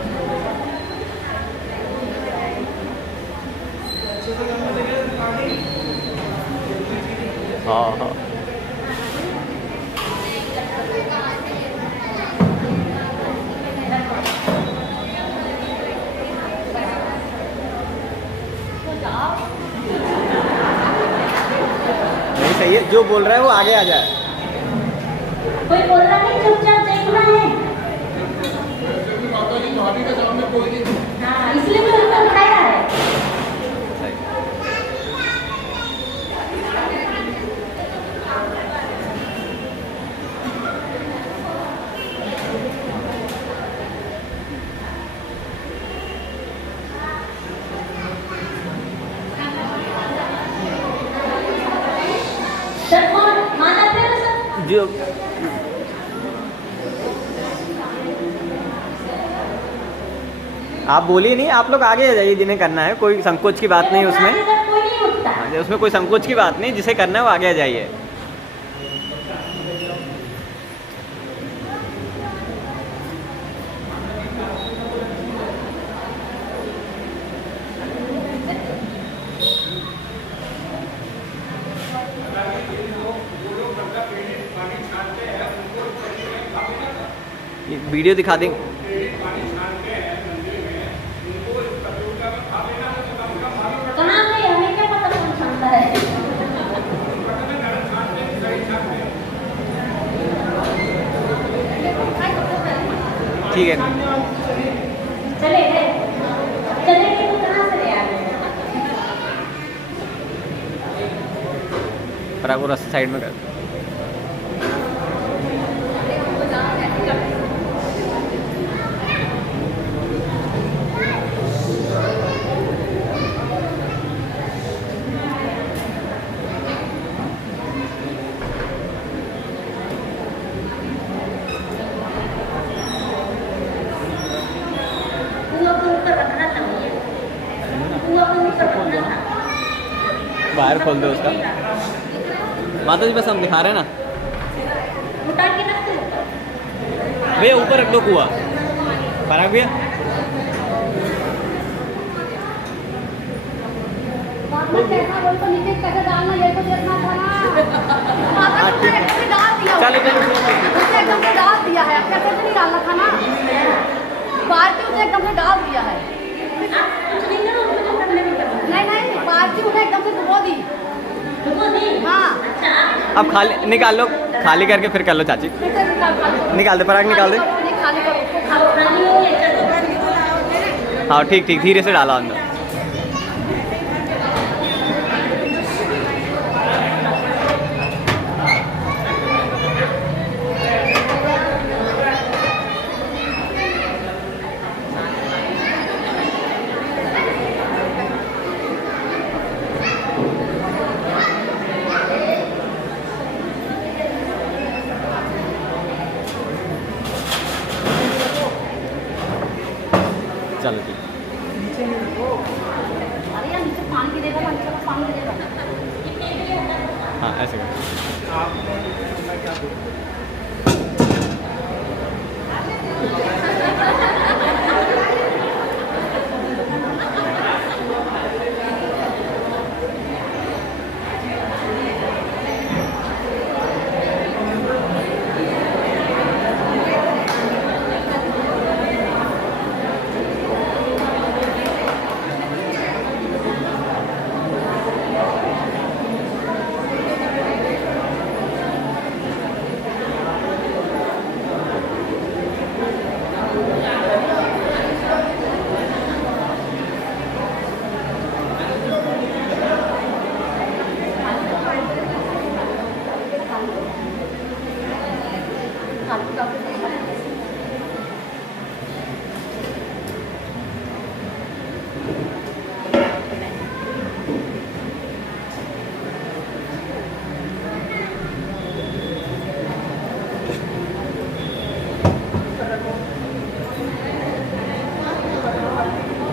हाँ हाँ नहीं सही है, जो बोल रहा है वो आगे आ जाए। कोई बोल रहा नहीं, चुपचाप देखना है। हाँ इसलिए तो उनको उठाया है। सही। सर कौन माना थे ना सर? जो आप बोलिए नहीं, आप लोग आगे आ जाइए, जिन्हें करना है। कोई संकोच की बात नहीं उसमें। कोई नहीं उठता। हाँ, उसमें कोई संकोच की बात नहीं, जिसे करना है वो आगे आ जाइए। वीडियो दिखा देंगे। कहाँ गए हमें क्या पता कौन छानता है। ठीक है, चले गए चलेंगे तो कहाँ से ले आ गए। पर आपको रास्ते साइड में कर। कुआं को ऊपर रखना था मुझे, कुआं को ऊपर रखना था। बाहर खोल दो उसका। माता जी बस हम दिखा रहे हैं ना उठा के रख दो ऊपर। भैया, ऊपर रख दो कुआ। पराग भैया, कैसा बोल तो नीचे कैसे डालना ये तो देखना था ना। माता ने उसे एकदम से डाल दिया, चल इधर। उसे एकदम से डाल दिया है, कैसे तो नहीं डालना था ना। बाल्टी उसे एकदम से डाल दिया है। आप कुछ नहीं करो, मुझे करने में क्या। नहीं नहीं, बाल्टी उसे एकदम से डुबो दी। रुको नहीं। हाँ, अच्छा अब खाली निकाल लो, खाली करके फिर कर लो चाची। फिर से निकाल दो। निकाल दे पराग, निकाल दे। नहीं, खाली करो उसको, अब खाली हो गया, चलो। हाँ ठीक ठीक, धीरे से डालो अंदर। चलो ठीक। अरे यार नीचे पानी गिरेगा ना, नीचे पानी गिरेगा। हाँ ऐसे कर।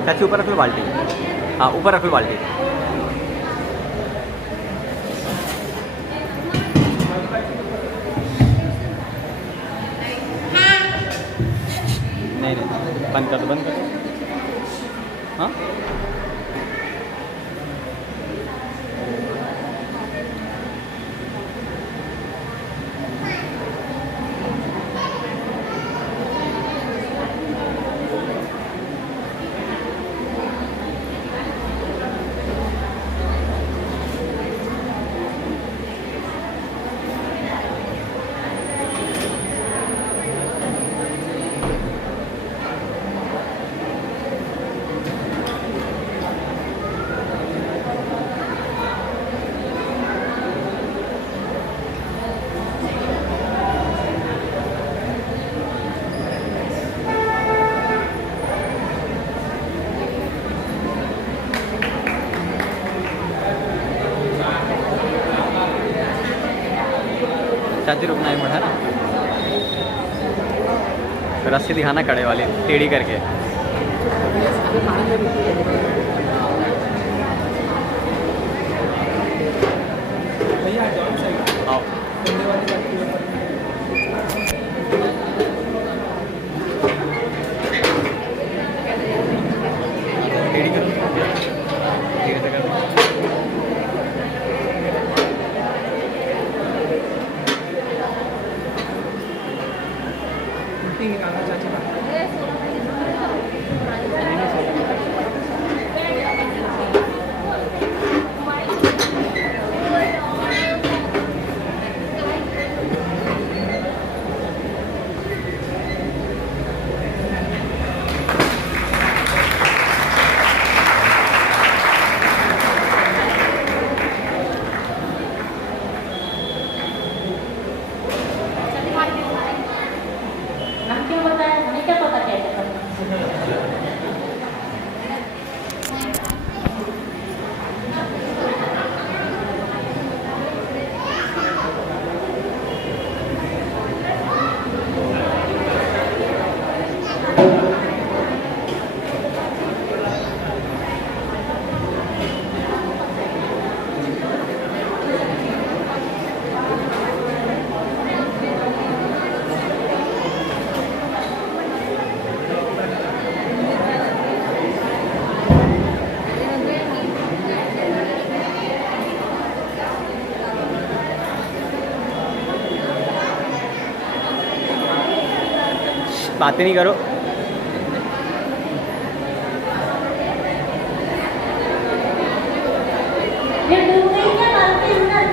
चाची ऊपर रख लो बाल्टी। हाँ ऊपर रख लो बाल्टी। नहीं नहीं, बंद कर दो, बंद कर दो। हाँ चाची रुकना है मुझे, है ना। रस्सी दिखाना कड़े वाली टेढ़ी करके। आओ टेढ़ी करो, धीरे से करो। निकालना चाहिए। बातें नहीं करो। ये डूब गई क्या बाल के अंदर?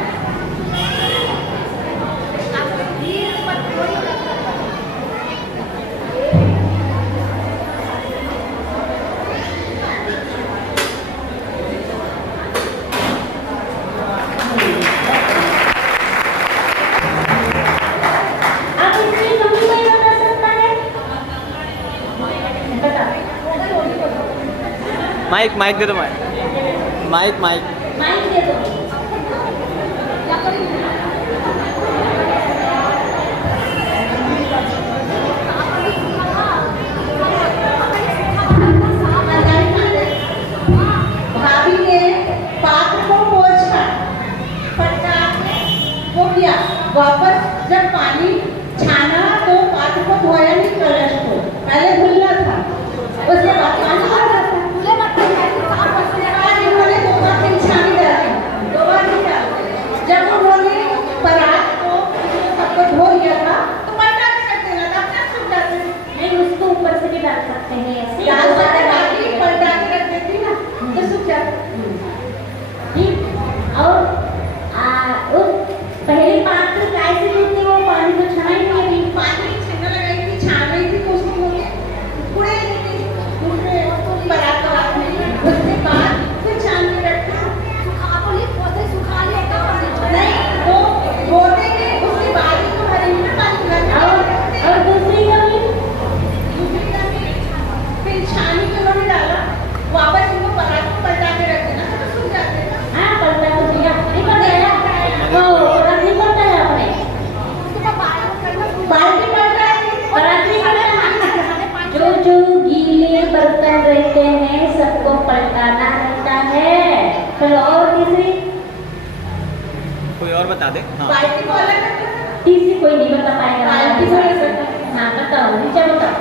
अब इसकी कमी कोई बता सकता है? बता। माइक माइक दे दो, माइक माइक माइक। माइक दे दो। भाभी ने पात्र को पोंछा, फटका वो किया। वापस जब पानी छाना तो पात्र को धोया नहीं, कलश को पहले धुलना था, उसके बाद पानी भरना था। उसके बाद इन्होंने 2 बार फिर छानी डाली, 2 बार नहीं डाली। जब उन्होंने परात को सबको धो लिया था तो पलटा के रख देना था, अपने आप सूख जाते। नहीं, उसको ऊपर से भी डाल सकते हैं ऐसे। डाल सकते हैं, बाकी पलटा के रख देती ना तो सूख जाते। ठीक। और उस पहले पात्र कैसे धोते हो? पानी को छाना ही नहीं अभी। पानी छाना लगाई थी, छान रही थी तो उसको पूरे परात परात में, उसके बाद फिर छान के रखते। नहीं, वो बोलते थे उसके बाद ही तो हरी में पानी लगाते। और दूसरी कमी? दूसरी कमी फिर छानी के उन्होंने डाला, वापस इनको परात को पलटा के रख देना तो सूख जाते हैं। हाँ, पलटा तो दिया। नहीं पलटाया? रख नहीं पलटाया आपने? बाल्टी पलटा परात नहीं पलटाया? जो गीले बर्तन रहते हैं सबको पलटाना रहता है। चलो, और तीसरी? कोई और बता दे। हाँ, बाल्टी को अलग रखना। तीसरी कोई नहीं बता पाएगा। बाल्टी को अलग रखना। हाँ, बताओ, नीचे बताओ।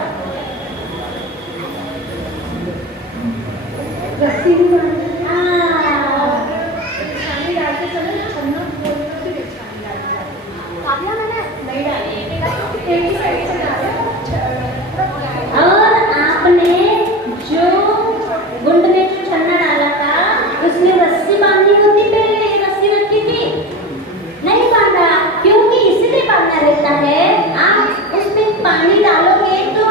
रस्सी भी बांधना। हाँ, छानी डालते समय ना छन्ना बोलना फिर छानी डालते। नहीं डाली, एक ही साइड से डाले। और आपने जो गुंड में जो छन्ना डाला था उसमें रस्सी बांधी होती, पहले रस्सी रखी थी? नहीं बांधा, क्योंकि इसलिए बांधना रहता है, आप उसमें पानी डालोगे तो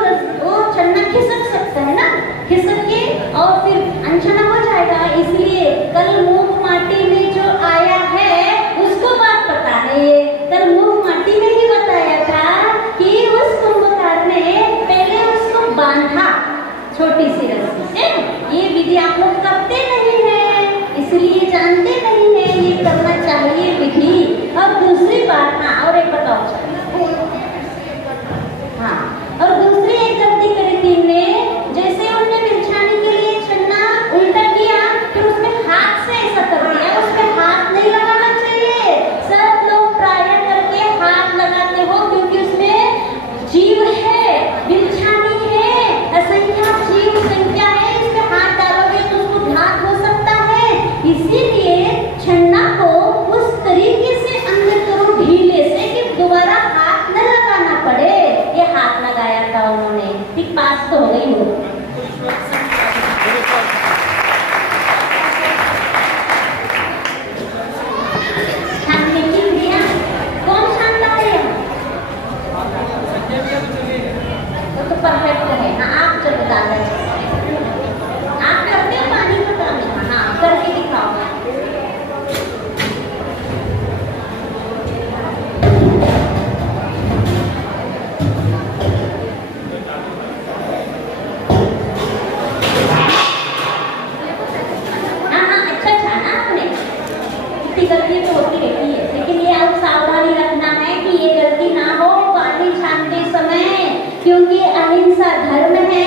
वो छन्ना खिसक सकता है ना, खिसक के और फिर अनछना हो जाएगा। इसलिए कल मूंग माटी में जो आया है उसको बात पता है। कल मूंग माटी में ही बताया था कि उस कुंभकार ने पहले उसको बांधा छोटी सी रस्सी से। ये विधि आप लोग करते नहीं है, इसलिए जानते नहीं है, ये करना चाहिए विधि। और दूसरी बात, हाँ और एक बताओ। हाँ, और दूसरी एक गलती करी थी ने, जैसे उन्होंने बिछाने के लिए छन्ना उल्टा किया फिर उसमें हाथ से ऐसा कर दिया। उसमें हाथ नहीं लगाना चाहिए। सब लोग प्राय करके हाथ लगाते हो क्योंकि उसमें जीव है, बिछानी है, असंख्या जीव संख्या है, इसमें हाथ डालोगे तो उसको घात हो सकता है। इसीलिए छन्ना को उस तरीके से अंदर करो ढीले से कि दोबारा हाथ न लगाना पड़े। ये हाथ लगाया था उन्होंने। ठीक, पास तो हो गई हो। छानने की क्रिया कौन छानता है? वो तो परफेक्ट है। हाँ, आप चलो बता रहे आप करते हो पानी को डालना। हाँ, करके दिखाओ। हाँ हाँ, अच्छा छाना आपने। इतनी गलती तो होती रहती है, लेकिन ये अब सावधानी रखना है कि ये गलती ना हो पानी छानते समय, क्योंकि अहिंसा धर्म है।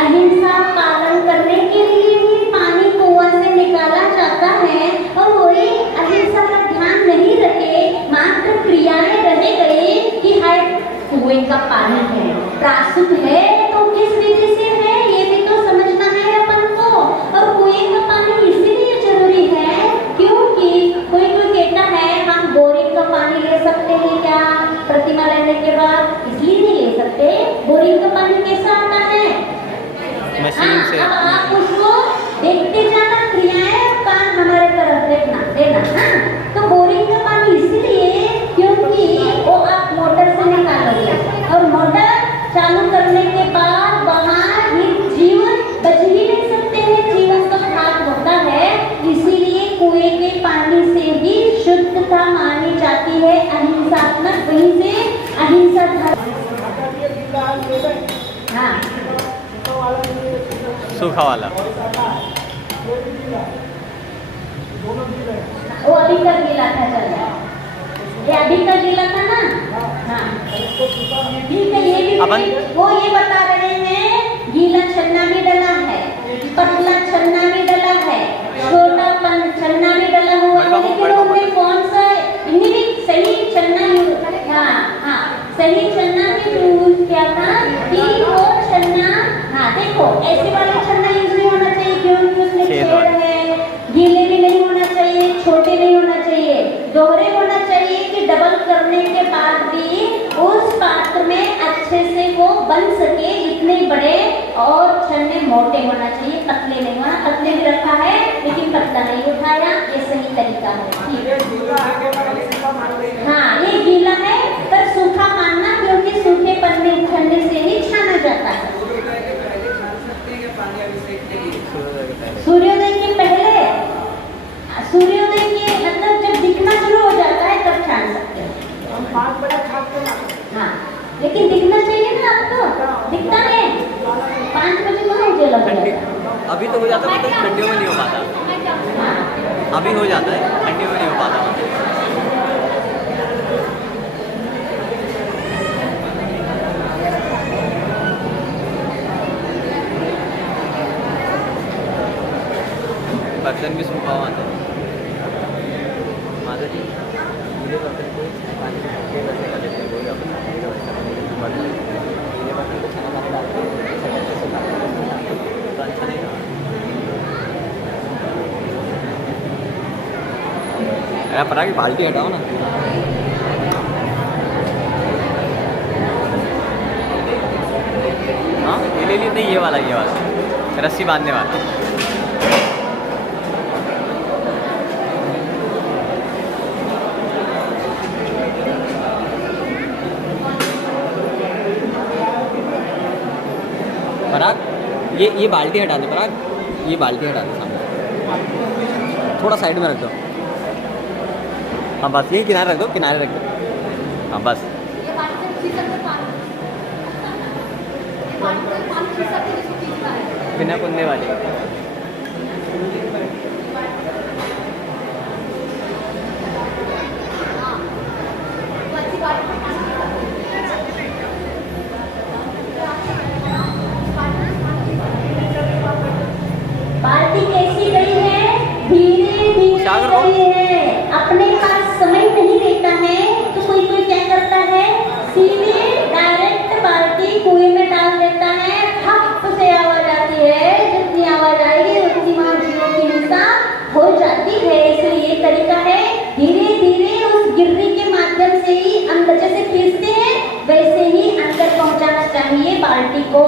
अहिंसा पालन करने के लिए ही पानी कुआं से निकाला जाता है। और वही अहिंसा का ध्यान नहीं रखे, मात्र क्रियाएं रह गई कि हाय कुएं का पानी है, प्रासुत है तो किस विधि से है ये भी तो समझना है अपन को। और कुएं का पानी इसीलिए जरूरी है क्योंकि कोई कहता है हम बोरिंग का पानी ले सकते हैं क्या प्रतिमा लेने के बाद? इसलिए नहीं ले सकते। बोरिंग का पानी आप उसको देखते जाना, क्रियाएं कान हमारे तरफ देना। हाँ, तो बोरिंग का पानी इसीलिए क्योंकि वो आप मोटर से निकालोगे और मोटर चालू करने के बाद वहाँ ही जीवन बच ही नहीं सकते हैं, जीवन का घात होता है। इसीलिए कुएं के पानी से ही शुद्धता मानी जाती है, अहिंसात्मक, वहीं से अहिंसा धर्म। हाँ, सूखा वाला वो अभी का गीला था, चल रहा है ये अभी का गीला था ना। हाँ ठीक है, ये भी वो ये बता रहे हैं गीला छन्ना भी डला है, पतला छन्ना भी डला है, छोटा छन्ना भी डला हुआ है, लेकिन उनमें कौन सा इन्हीं सही छन्ना हाँ सही छन्ना भी यूज किया था कि वो छन्ना। हाँ देखो, ऐसे वाला छन्ना यूज नहीं होना चाहिए क्योंकि उसमें छेद है, गीले भी नहीं होना चाहिए, छोटे नहीं होना चाहिए, दोहरे होना चाहिए कि डबल करने के बाद भी उस पात्र में अच्छे से वो बन सके, इतने बड़े, और छन्ने मोटे होना चाहिए, पतले नहीं होना। पतले भी रखा है लेकिन पतला नहीं उठाया, ये सही तरीका है। हाँ ये गीला है पर सूखा मानना, क्योंकि सूखे पन्ने छन्ने से ही छाना जाता है। सूर्योदय के पहले, सूर्योदय के मतलब जब दिखना शुरू हो जाता है तब छान सकते हैं। हाँ लेकिन दिखना चाहिए ना, आपको दिखता है 5 बजे तो मुझे लग जाता है। अभी तो हो जाता है, ठंडियों में नहीं हो पाता। अभी हो जाता है, ठंडियों में नहीं हो पाता। बर्तन भी सूखा हुआ था माता जी, पूरे बर्तन को पानी में ढक के रखने का देते हैं, वही अपना बर्तन ये बर्तन को छाना पानी डालते हैं तो अच्छा नहीं रहा। अरे पता कि बाल्टी हटाओ ना। हाँ ये ले लिए, नहीं ये वाला रस्सी बांधने वाला। पराग ये बाल्टी हटा दो, पराग ये बाल्टी हटा दो सामने, थोड़ा साइड में रख दो। हाँ बस यही किनारे रख दो, किनारे रख दो। हाँ बस बिना कुंदे वाली। बाल्टी कैसी गई है? धीरे धीरे गई है, अपने पास समय नहीं रहता है तो कोई क्या करता है, सीधे डायरेक्ट बाल्टी कुएं में डाल देता है, ठप से आवाज आती है, जितनी आवाज आएगी उतनी मछलियों की हिंसा हो जाती है। इसलिए ये तरीका है, धीरे धीरे उस गिर्री के माध्यम से ही अंदर, जैसे खींचते हैं वैसे ही अंदर पहुंचाना चाहिए बाल्टी को।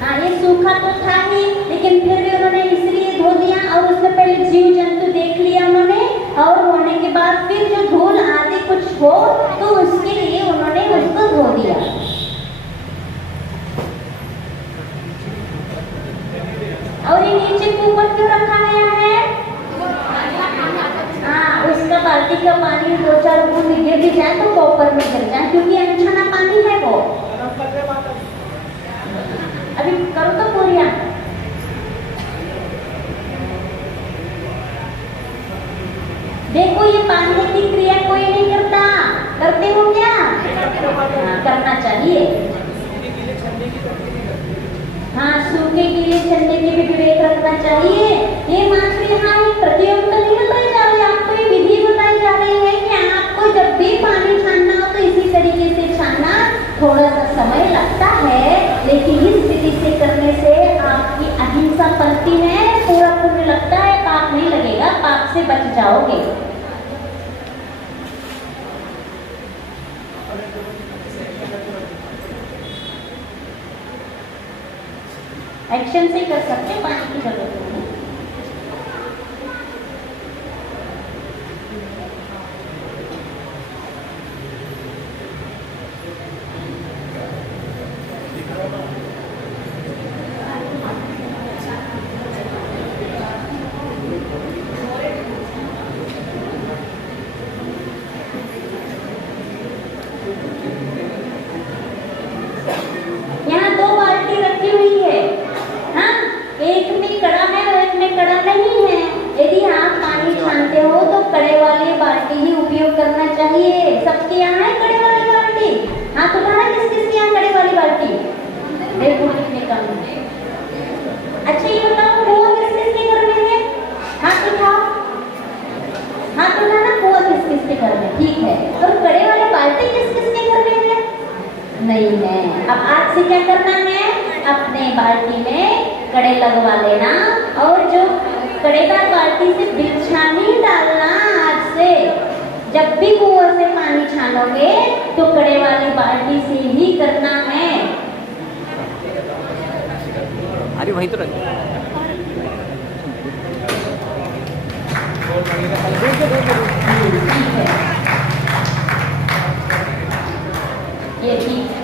हाँ ये सूखा तो था ही, लेकिन फिर भी उन्होंने इसलिए धो दिया, और उसमें पहले जीव जंतु देख लिया उन्होंने, और होने के बाद फिर जो धूल आदि कुछ हो तो उसके लिए उन्होंने उसको धो दिया। और ये नीचे कुकर क्यों रखा गया है? हाँ उसका बाल्टी का पानी 2-4 बूंद गिर भी जाए तो कॉपर में गिर जाए, क्योंकि अनछाना पानी है वो। अभी करो तो पूरिया। देखो ये बांधने की क्रिया कोई नहीं करता, करते हो क्या? हाँ करना चाहिए। हाँ सूखे गीले छन्ने की भी विवेक रखना चाहिए। ये मात्र यहाँ प्रतियोगिता नहीं बताई जा रही, आपको ये विधि बताई जा रही है कि आपको जब भी पानी छानना हो तो इसी तरीके से छानना। थोड़ा सा समय लगता है, लेकिन इस विधि से करने से आपकी अहिंसा पलती है, पूरा पुण्य लगता है, पाप नहीं लगेगा, पाप से बच जाओगे। एक्शन से कर सकते हैं, पानी की जरूरत नहीं। यहाँ 2 बाल्टी रखी हुई है, हाँ, एक में कड़ा है और एक में कड़ा नहीं है। यदि आप पानी छानते हो तो कड़े वाली बाल्टी ही उपयोग करना चाहिए। सबके यहाँ है कड़े वाली बाल्टी? हाँ, तुम्हारा किस किस के यहाँ कड़े वाली बाल्टी? कितने कम है। अच्छा ये बताओ, कुआं किस किस के घर में है? हाथ उठाओ, हाथ उठाना। कुआं किस किस के घर में? ठीक है। और कड़े वाली बाल्टी किस किस के घर में है? नहीं है। अब आज से क्या करना है, अपने बाल्टी में कड़े लगवा लेना, और जो कड़ेदार बाल्टी से बिच्छा नहीं डालना। आज से जब भी कुआं से पानी छानोगे तो कड़े वाली बाल्टी से ही करना है। अरे वहीं तो रख ये ठीक है।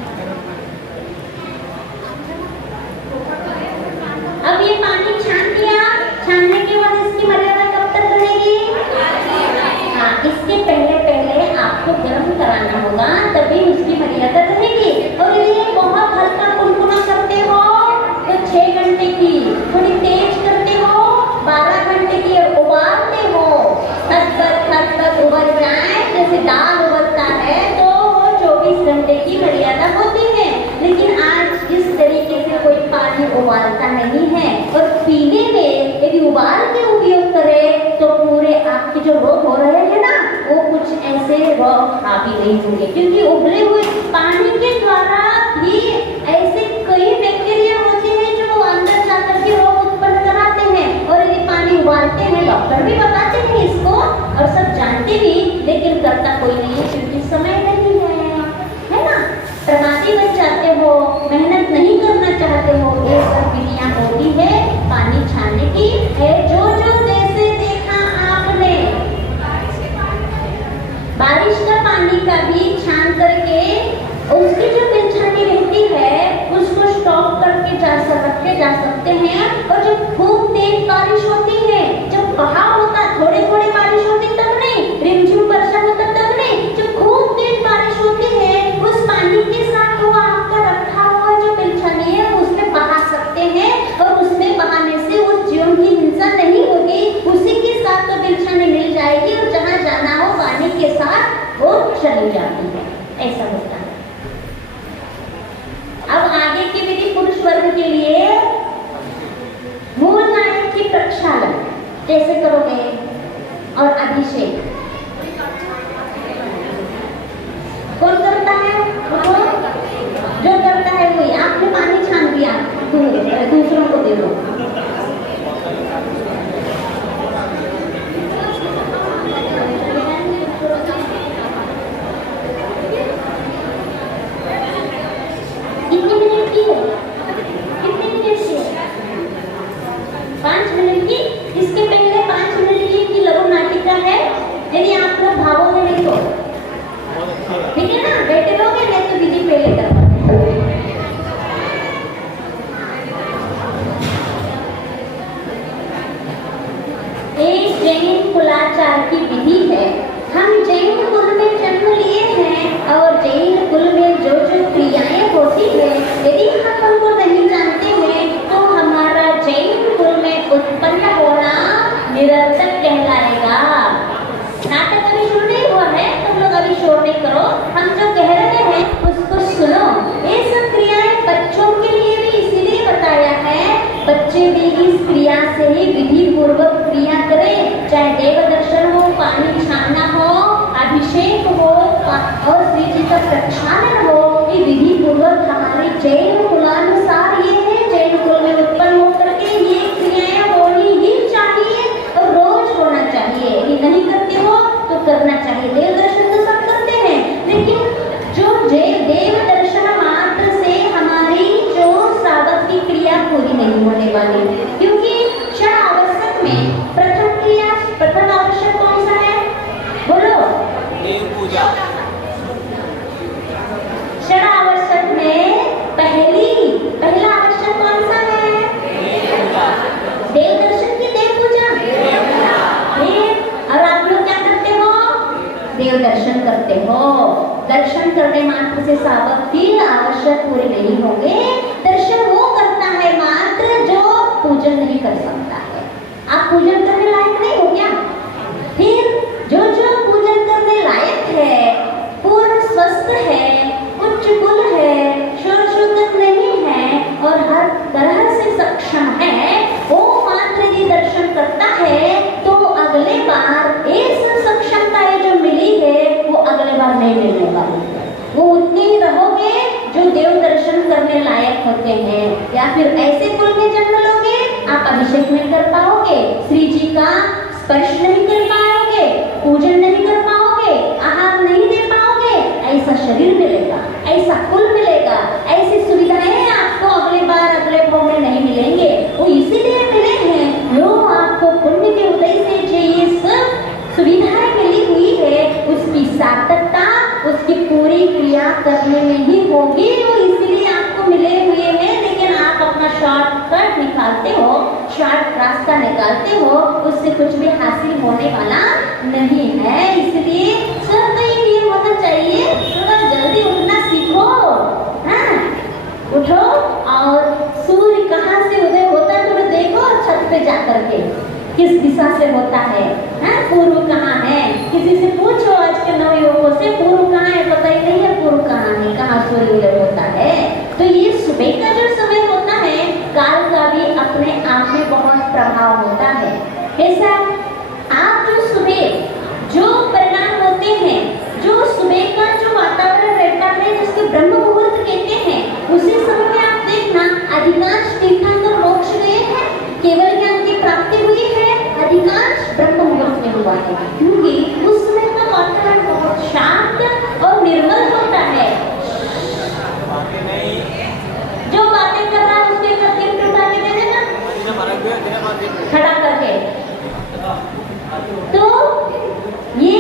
अब ये पानी छान दिया, छानने के बाद इसकी मर्यादा कब तक रहेगी? हाँ, इसके पहले पहले आपको गर्म कराना होगा, तभी उसकी मर्यादा रहेगी। और ये बहुत हल्का कुनकुना करते हो तो 6 घंटे की, थोड़ी तेज करते हो 12 घंटे की, और उबालते हो तब तक उबल जाए। जैसे दाल उबलता है तो 24 घंटे की मर्यादा होती है। लेकिन आज इस तरीके से कोई पानी उबालता नहीं है, और पीने में यदि उबाल के उपयोग करे तो पूरे आपके जो रोग हो रहे हैं ना, वो कुछ ऐसे रोग हावी नहीं होंगे, क्योंकि उबले हुए पानी के द्वारा भी ऐसे कई बैक्टीरिया होते हैं जो अंदर जाकर के रोग उत्पन्न कराते हैं। और यदि पानी उबालते हैं, डॉक्टर भी बताते हैं इसको और सब जानते भी, लेकिन करता कोई नहीं है क्योंकि समय नहीं है ना। प्रमादी बन जाते हो, मेहनत नहीं करना चाहते हो। ये सब विधियां होती है पानी छानने की है। जो जैसे देखा आपने, बारिश का पानी का भी छान करके उसकी जो बिछानी रहती है उसको स्टॉक करके रखे जा सकते हैं। और जब खूब तेज बारिश होती है, जब बहाव होता, थोड़े थोड़े बारिश होती तब नहीं, रिमझिम वर्षा होता तब नहीं, जब खूब तेज बारिश होती है उस पानी के साथ वो आपका रखा हुआ जो बिछानी है उसमें बहा सकते हैं। और उसमें बहाने से उस जीवन की हिंसा नहीं होगी, उसी के साथ तो बिछानी मिल जाएगी, और जहाँ जाना हो पानी के साथ वो चली जाती है। ऐसा होता है। अब आगे की विधि पुरुष वर्ग के लिए, मूल नायक की प्रक्षालन कैसे करोगे और अभिषेक कौन करता है? वो जो करता है वही। आपने पानी छान दिया, दूसरों को दे दो। कितने मिनट की है? कितने मिनट की है? 5 मिनट की। इसके पहले 5 मिनट की लघु नाटिका है, यदि आप लोग भावोगे नहीं तो ठीक है ना, बैठे रहोगे नहीं तो विधि पहले करवा। एक जैन कुलाचार की विधि है। हम जैन कुल में जन्म लिए हैं, और जैन कुल में जो क्रियाएं होती है, यदि हम उनको नहीं जानते हैं तो हमारा जैन कुल में उत्पन्न होना निरर्थक कहलाएगा। नाटक अभी शुरू नहीं हुआ है, तुम लोग अभी शोर नहीं करो, हम जो कह रहे हैं उसको सुनो। ये सब क्रियाएं बच्चों के लिए भी इसीलिए बताया है, बच्चे भी इस क्रिया से ही विधि पूर्वक क्रिया करें, चाहे देव दर्शन हो, पानी छानना हो, अभिषेक हो और श्री जी का प्रक्षालन हो। ये विधि पूर्वक हमारे जैन कुलानुसार ये है, जैन कुल में उत्पन्न होकर के ये क्रियाएं होनी ही चाहिए और रोज होना चाहिए। ये नहीं करते हो तो करना चाहिए। देव दर्शन तो सब करते हैं, लेकिन जो देव दर्शन मात्र से हमारी जो श्रावक की क्रिया पूरी नहीं क्या? षड आवश्यक में पहला आवश्यक कौन सा है? देव दर्शन की देव पूजा। और आप लोग क्या करते हो? देव दर्शन करते हो। दर्शन करने मात्र से सावक की आवश्यक पूरे नहीं होंगे। दर्शन वो करता है मात्र जो पूजन नहीं कर सकता है। आप पूजन करने लायक नहीं हो क्या? फिर जो पूजन करने लायक है, पूर्ण स्वस्थ है, उच्च कुल है, शोर शोधक नहीं है और हर तरह से सक्षम है, वो मात्र यदि दर्शन करता है तो अगले बार इस सक्षमता जो मिली है वो अगले बार नहीं मिलने वाली है। वो उतने ही रहोगे जो देव दर्शन करने लायक होते हैं। या फिर ऐसे कुल में जन्म लोगे, आप अभिषेक नहीं कर पाओगे, श्री जी का स्पर्श नहीं कर पाओगे, पूजन नहीं कर पाओगे, आहार नहीं दे पाओगे। ऐसा शरीर मिलेगा, ऐसा कुल मिलेगा, ऐसी सुविधाएं आपको अगले बार अगले भाव में नहीं मिलेंगे। वो इसीलिए मिले हैं जो आपको पुण्य के उदय से जो ये सब सुविधाएं मिली हुई है उसकी सार्थकता उसकी पूरी क्रिया करने में ही होगी। वो इसीलिए आपको मिले हुए हैं। लेकिन आप अपना शॉर्टकट निकालते हो, शॉर्ट रास्ता निकालते हो, उससे कुछ भी हासिल होने वाला नहीं है। इसलिए सबको ये होना चाहिए, थोड़ा जल्दी उठना सीखो। हाँ, उठो और सूर्य कहाँ से उदय होता है थोड़ा देखो छत पे जाकर के, किस दिशा से होता है। हाँ, पूर्व कहाँ है? किसी से पूछो आज के नवयुवकों से, पूर्व कहाँ है? पता ही नहीं है पूर्व कहाँ है, कहाँ सूर्य उदय होता है। तो ये सुबह का जो समय होता है, काल का भी अपने आप में बहुत प्रभाव होता है। ऐसा आप जो सुबह जो परिणाम होते हैं, जो सुबह का जो वातावरण रहता है जिसके ब्रह्म मुहूर्त कहते हैं, उसी समय में आप देखना अधिकांश तीर्थंकर मोक्ष गए हैं, केवल ज्ञान की प्राप्ति हुई है, अधिकांश ब्रह्म मुहूर्त में हुआ है। क्योंकि उस समय का वातावरण बहुत शांत और निर्मल होता है। जो बातें कर रहा है उसके करके उठा के दे देना खड़ा करके। तो ये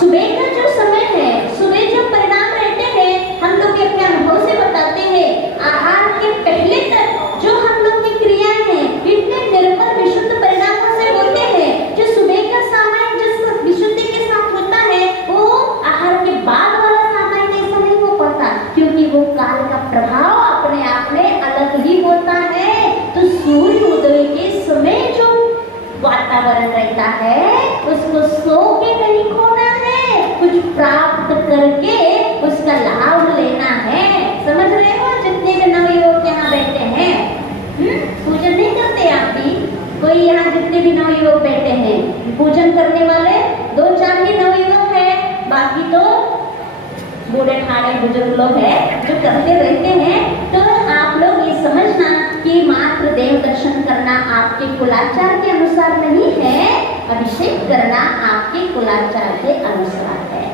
सुबह का जो समय है, सुबह जो परिणाम रहते हैं, हम लोग अपने अनुभव से बताते हैं। आहार के पहले तक जो हम लोग की क्रियाएं हैं इतने निर्मल विशुद्ध परिणामों से होते हैं। जो सुबह का समय जिस विशुद्धि के साथ होता है वो आहार के बाद वाला समय ऐसा नहीं हो पाता, क्योंकि वो काल का प्रभाव अपने आप में अलग ही होता है। तो सूर्य उदय के समय जो वातावरण रहता है उसको सो के नहीं खोना है, कुछ प्राप्त करके उसका लाभ लेना है। समझ रहे हो? जितने भी नवयुवक यहाँ बैठे हैं, पूजन नहीं करते आप भी? कोई यहाँ जितने भी नवयुवक बैठे हैं पूजन करने वाले 2-4 ही नवयुवक है, बाकी तो बूढ़े ठाड़े बुजुर्ग लोग हैं जो करते रहते हैं। तो आप लोग ये समझना कि मात्र देव दर्शन करना आपके कुलाचार के अनुसार नहीं है, अभिषेक करना आपके कुलाचार के अनुसार है।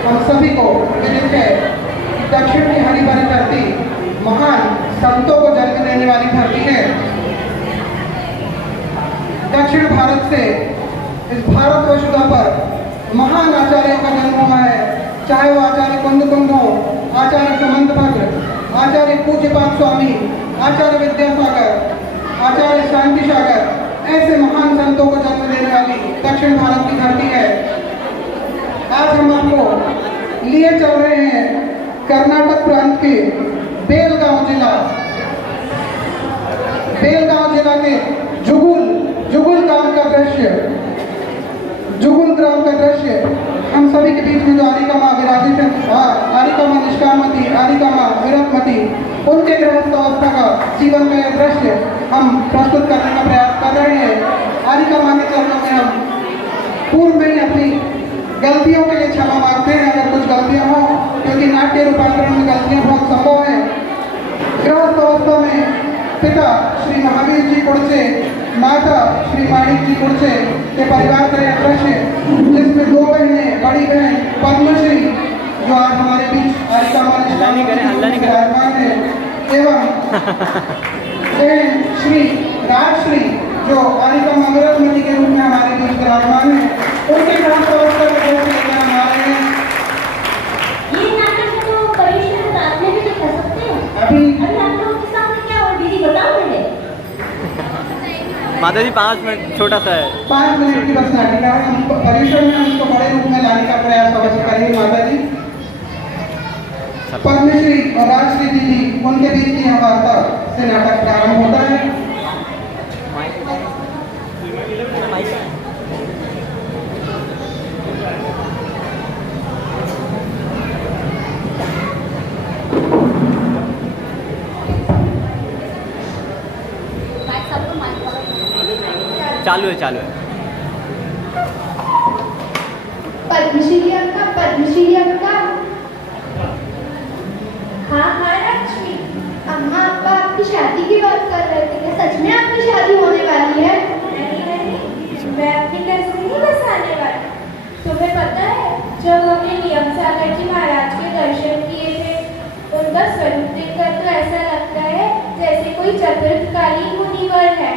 हम सभी को विदित है दक्षिण की हरी भरी धरती महान संतों को जन्म देने वाली धरती है। दक्षिण भारत से इस भारतवर्ष पर महान आचार्यों का जन्म हुआ है, चाहे वो आचार्य कुंद हो, आचार्य सुमंत भद्र, आचार्य पूज्यपाद स्वामी, आचार्य विद्यासागर, आचार्य शांति सागर, ऐसे महान संतों को जन्म देने वाली दक्षिण भारत की धरती है। आज हम आपको लिए चल रहे हैं कर्नाटक प्रांत के बेलगांव जिला के जुगुल ग्राम का दृश्य हम सभी के बीच में जो आरिका माँ विराजित है, आरिका माँ निष्कामती, आरिका माँ विरतमती, उनके गृहस्थ अवस्था का जीवन का यह दृश्य हम प्रस्तुत करने का प्रयास कर रहे हैं। आरिका माँ के चरणों में हम पूर्व में ही अपनी गलतियों के लिए क्षमा मांगते हैं अगर कुछ गलतियां हो, क्योंकि नाट्य रूपांतरण में गलतियां बहुत संभव है। गृहस्थ अवस्था में पिता श्री महावीर जी कुड़चे, माता श्री माणिक जी कुड़चे के परिवार का यह दृश्य, जिसमें 2 बहनें, बड़ी बहन पद्मश्री जो आज हमारे बीच आरिका माँ विराजमान है, एवं बहन श्री राजश्री जो आरिका माँ विरतमती के रूप में हमारे बीच विराजमान है, उनके गृहस्थ अवस्था में बहुत लेकर हम आ रहे हैं। ये नाटक तो परिश्रम आपने भी दिखा सकते हैं। अभी आप लोगों के सामने क्या और दीदी बताओ मुझे। माता जी 5 मिनट छोटा सा है। 5 मिनट की बस नाटिका है, हम परिश्रम में उसको बड़े रूप में लाने का प्रयास अवश्य करेंगे। माता जी पद्मश्री और राजश्री दीदी, उनके बीच की यह वार्ता से नाटक प्रारंभ होता है। चालू है। पद्मश्री अक्का। हाँ लक्ष्मी। अम्मा अब्बा आपकी शादी की बात कर रहे थे, क्या सच में आपकी शादी होने वाली है? नहीं, मैं अपनी कसम नहीं बसाने वाली। तुम्हें पता है, जब हमने नियम सागर जी महाराज के दर्शन किए थे, उनका स्वरूप देखकर तो ऐसा लगता है जैसे कोई चतुर्थकालीन मुनिवर है।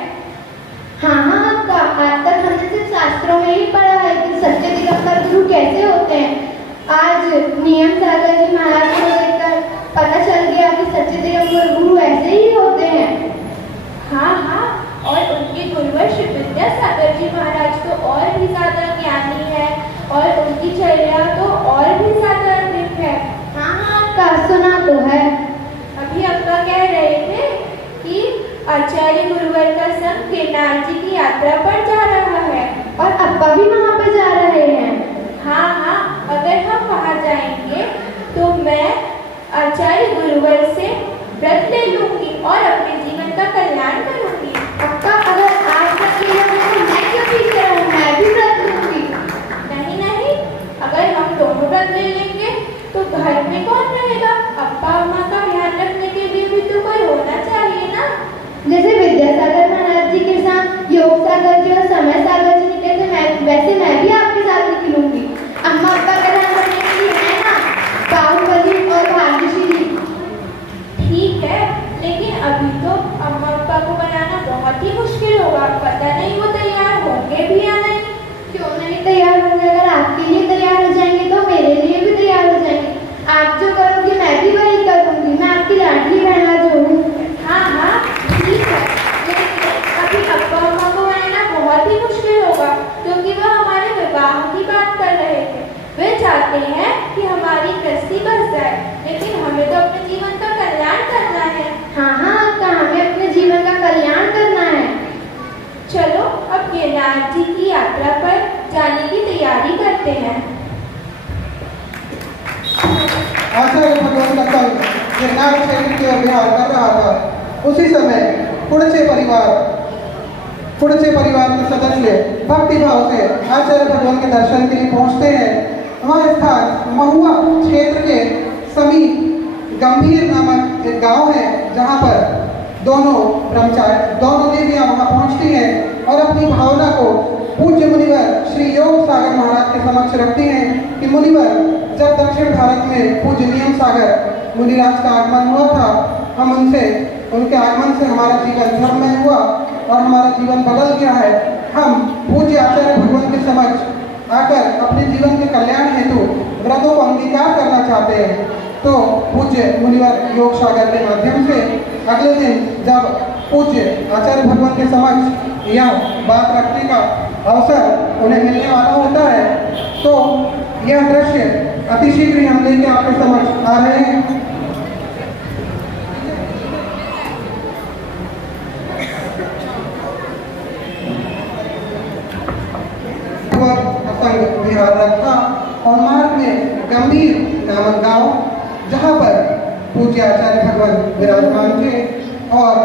हाँ अक्का, आज तक हमने सिर्फ शास्त्रों में ही पढ़ा है कि सच्चे दिगंबर गुरु कैसे होते हैं। आज नियम सागर जी महाराज को देखकर पता चल गया कि सच्चे दिगंबर गुरु ऐसे ही होते हैं। हाँ, और उनके गुरुवर श्री विद्यासागर जी महाराज तो और भी ज्यादा ज्ञानी है, और उनकी चर्या तो और भी ज्यादा अद्भुत है। हाँ अक्का, सुना तो है। अभी अक्का कह रहे थे कि आचार्य गुरुवर का संग गिरनार जी की यात्रा पर जा रहा है, और अब्बा भी वहाँ पर जा रहे हैं। हाँ, अगर हम वहाँ जाएंगे तो मैं आचार्य गुरुवर से व्रत ले लूंगी और अपने जीवन का कल्याण करूंगी। अक्का, अगर आप व्रत ले लोगे तो मैं क्यों पीछे रहूं? मैं भी व्रत लूंगी। नहीं, अगर हम दोनों व्रत ले लेंगे तो घर में कौन रहेगा? अब्बा अम्मा का ध्यान रखने के लिए भी तो कोई होना चाहिए ना। जैसे विद्यासागर महाराज जी के साथ योग सागर जी और समय सागर जी निकले थे, वैसे मैं भी आपके साथ निकलूंगी। अम्मा अब्बा का ध्यान रखने के लिए है ना, बाहुबली और भाग्यश्री। ठीक है, लेकिन अभी तो अम्मा अब्बा को बनाना बहुत ही मुश्किल होगा। पता नहीं वो तैयार होंगे भी या नहीं। क्यों नहीं तैयार होंगे? अगर आपके लिए तैयार हो जाएंगे तो मेरे लिए भी तैयार हो जाएंगे। आप जो करोगे मैं भी वही करूंगी। मैं आपकी लाडली बहना जो हूँ। हाँ, ठीक है, लेकिन अभी अब्बा अम्मा को बनाना बहुत ही मुश्किल होगा, क्योंकि वह हमारे विवाह की बात कर रहे थे। वे चाहते हैं कि हमारी गृहस्थी बस जाए, लेकिन हमें तो अपने जीवन का कल्याण करना है। हाँ अक्का, हमें अपने जीवन का कल्याण करना है। चलो अब गिरनार जी की यात्रा पर जाने की तैयारी करते हैं। आचार्य भगवान का संघ गिरनार क्षेत्र की ओर विहार कर रहा था। उसी समय कुड़चे परिवार के सदस्य भक्ति भाव से आचार्य भगवान के दर्शन के लिए पहुंचते हैं। वह स्थान महुआ क्षेत्र के समीप गंभीर नामक एक गांव है, जहां पर दोनों देवियां वहां पहुंचती हैं और अपनी भावना को पूज्य मुनिवर श्री योग सागर महाराज के समक्ष रखती हैं कि मुनिवर, जब दक्षिण भारत में पूज्य नियम सागर मुनिराज का आगमन हुआ था, हम उनके आगमन से हमारा जीवन धर्ममय हुआ और हमारा जीवन बदल गया है। हम पूज्य आचार्य भगवान के समक्ष आकर अपने जीवन के कल्याण हेतु व्रतों को अंगीकार करना चाहते हैं तो पूज्य मुनिवर योग सागर के माध्यम से अगले दिन जब पूज्य आचार्य भगवान के समक्ष यह बात रखने का अवसर उन्हें मिलने वाला होता है तो यह दृश्य अतिशीघ्र ही हम लेके आपके समक्ष आ रहे हैं। विहार रखा और मार्ग में गंभीर नामक गांव जहां पर पूज्य आचार्य भगवान विराजमान थे और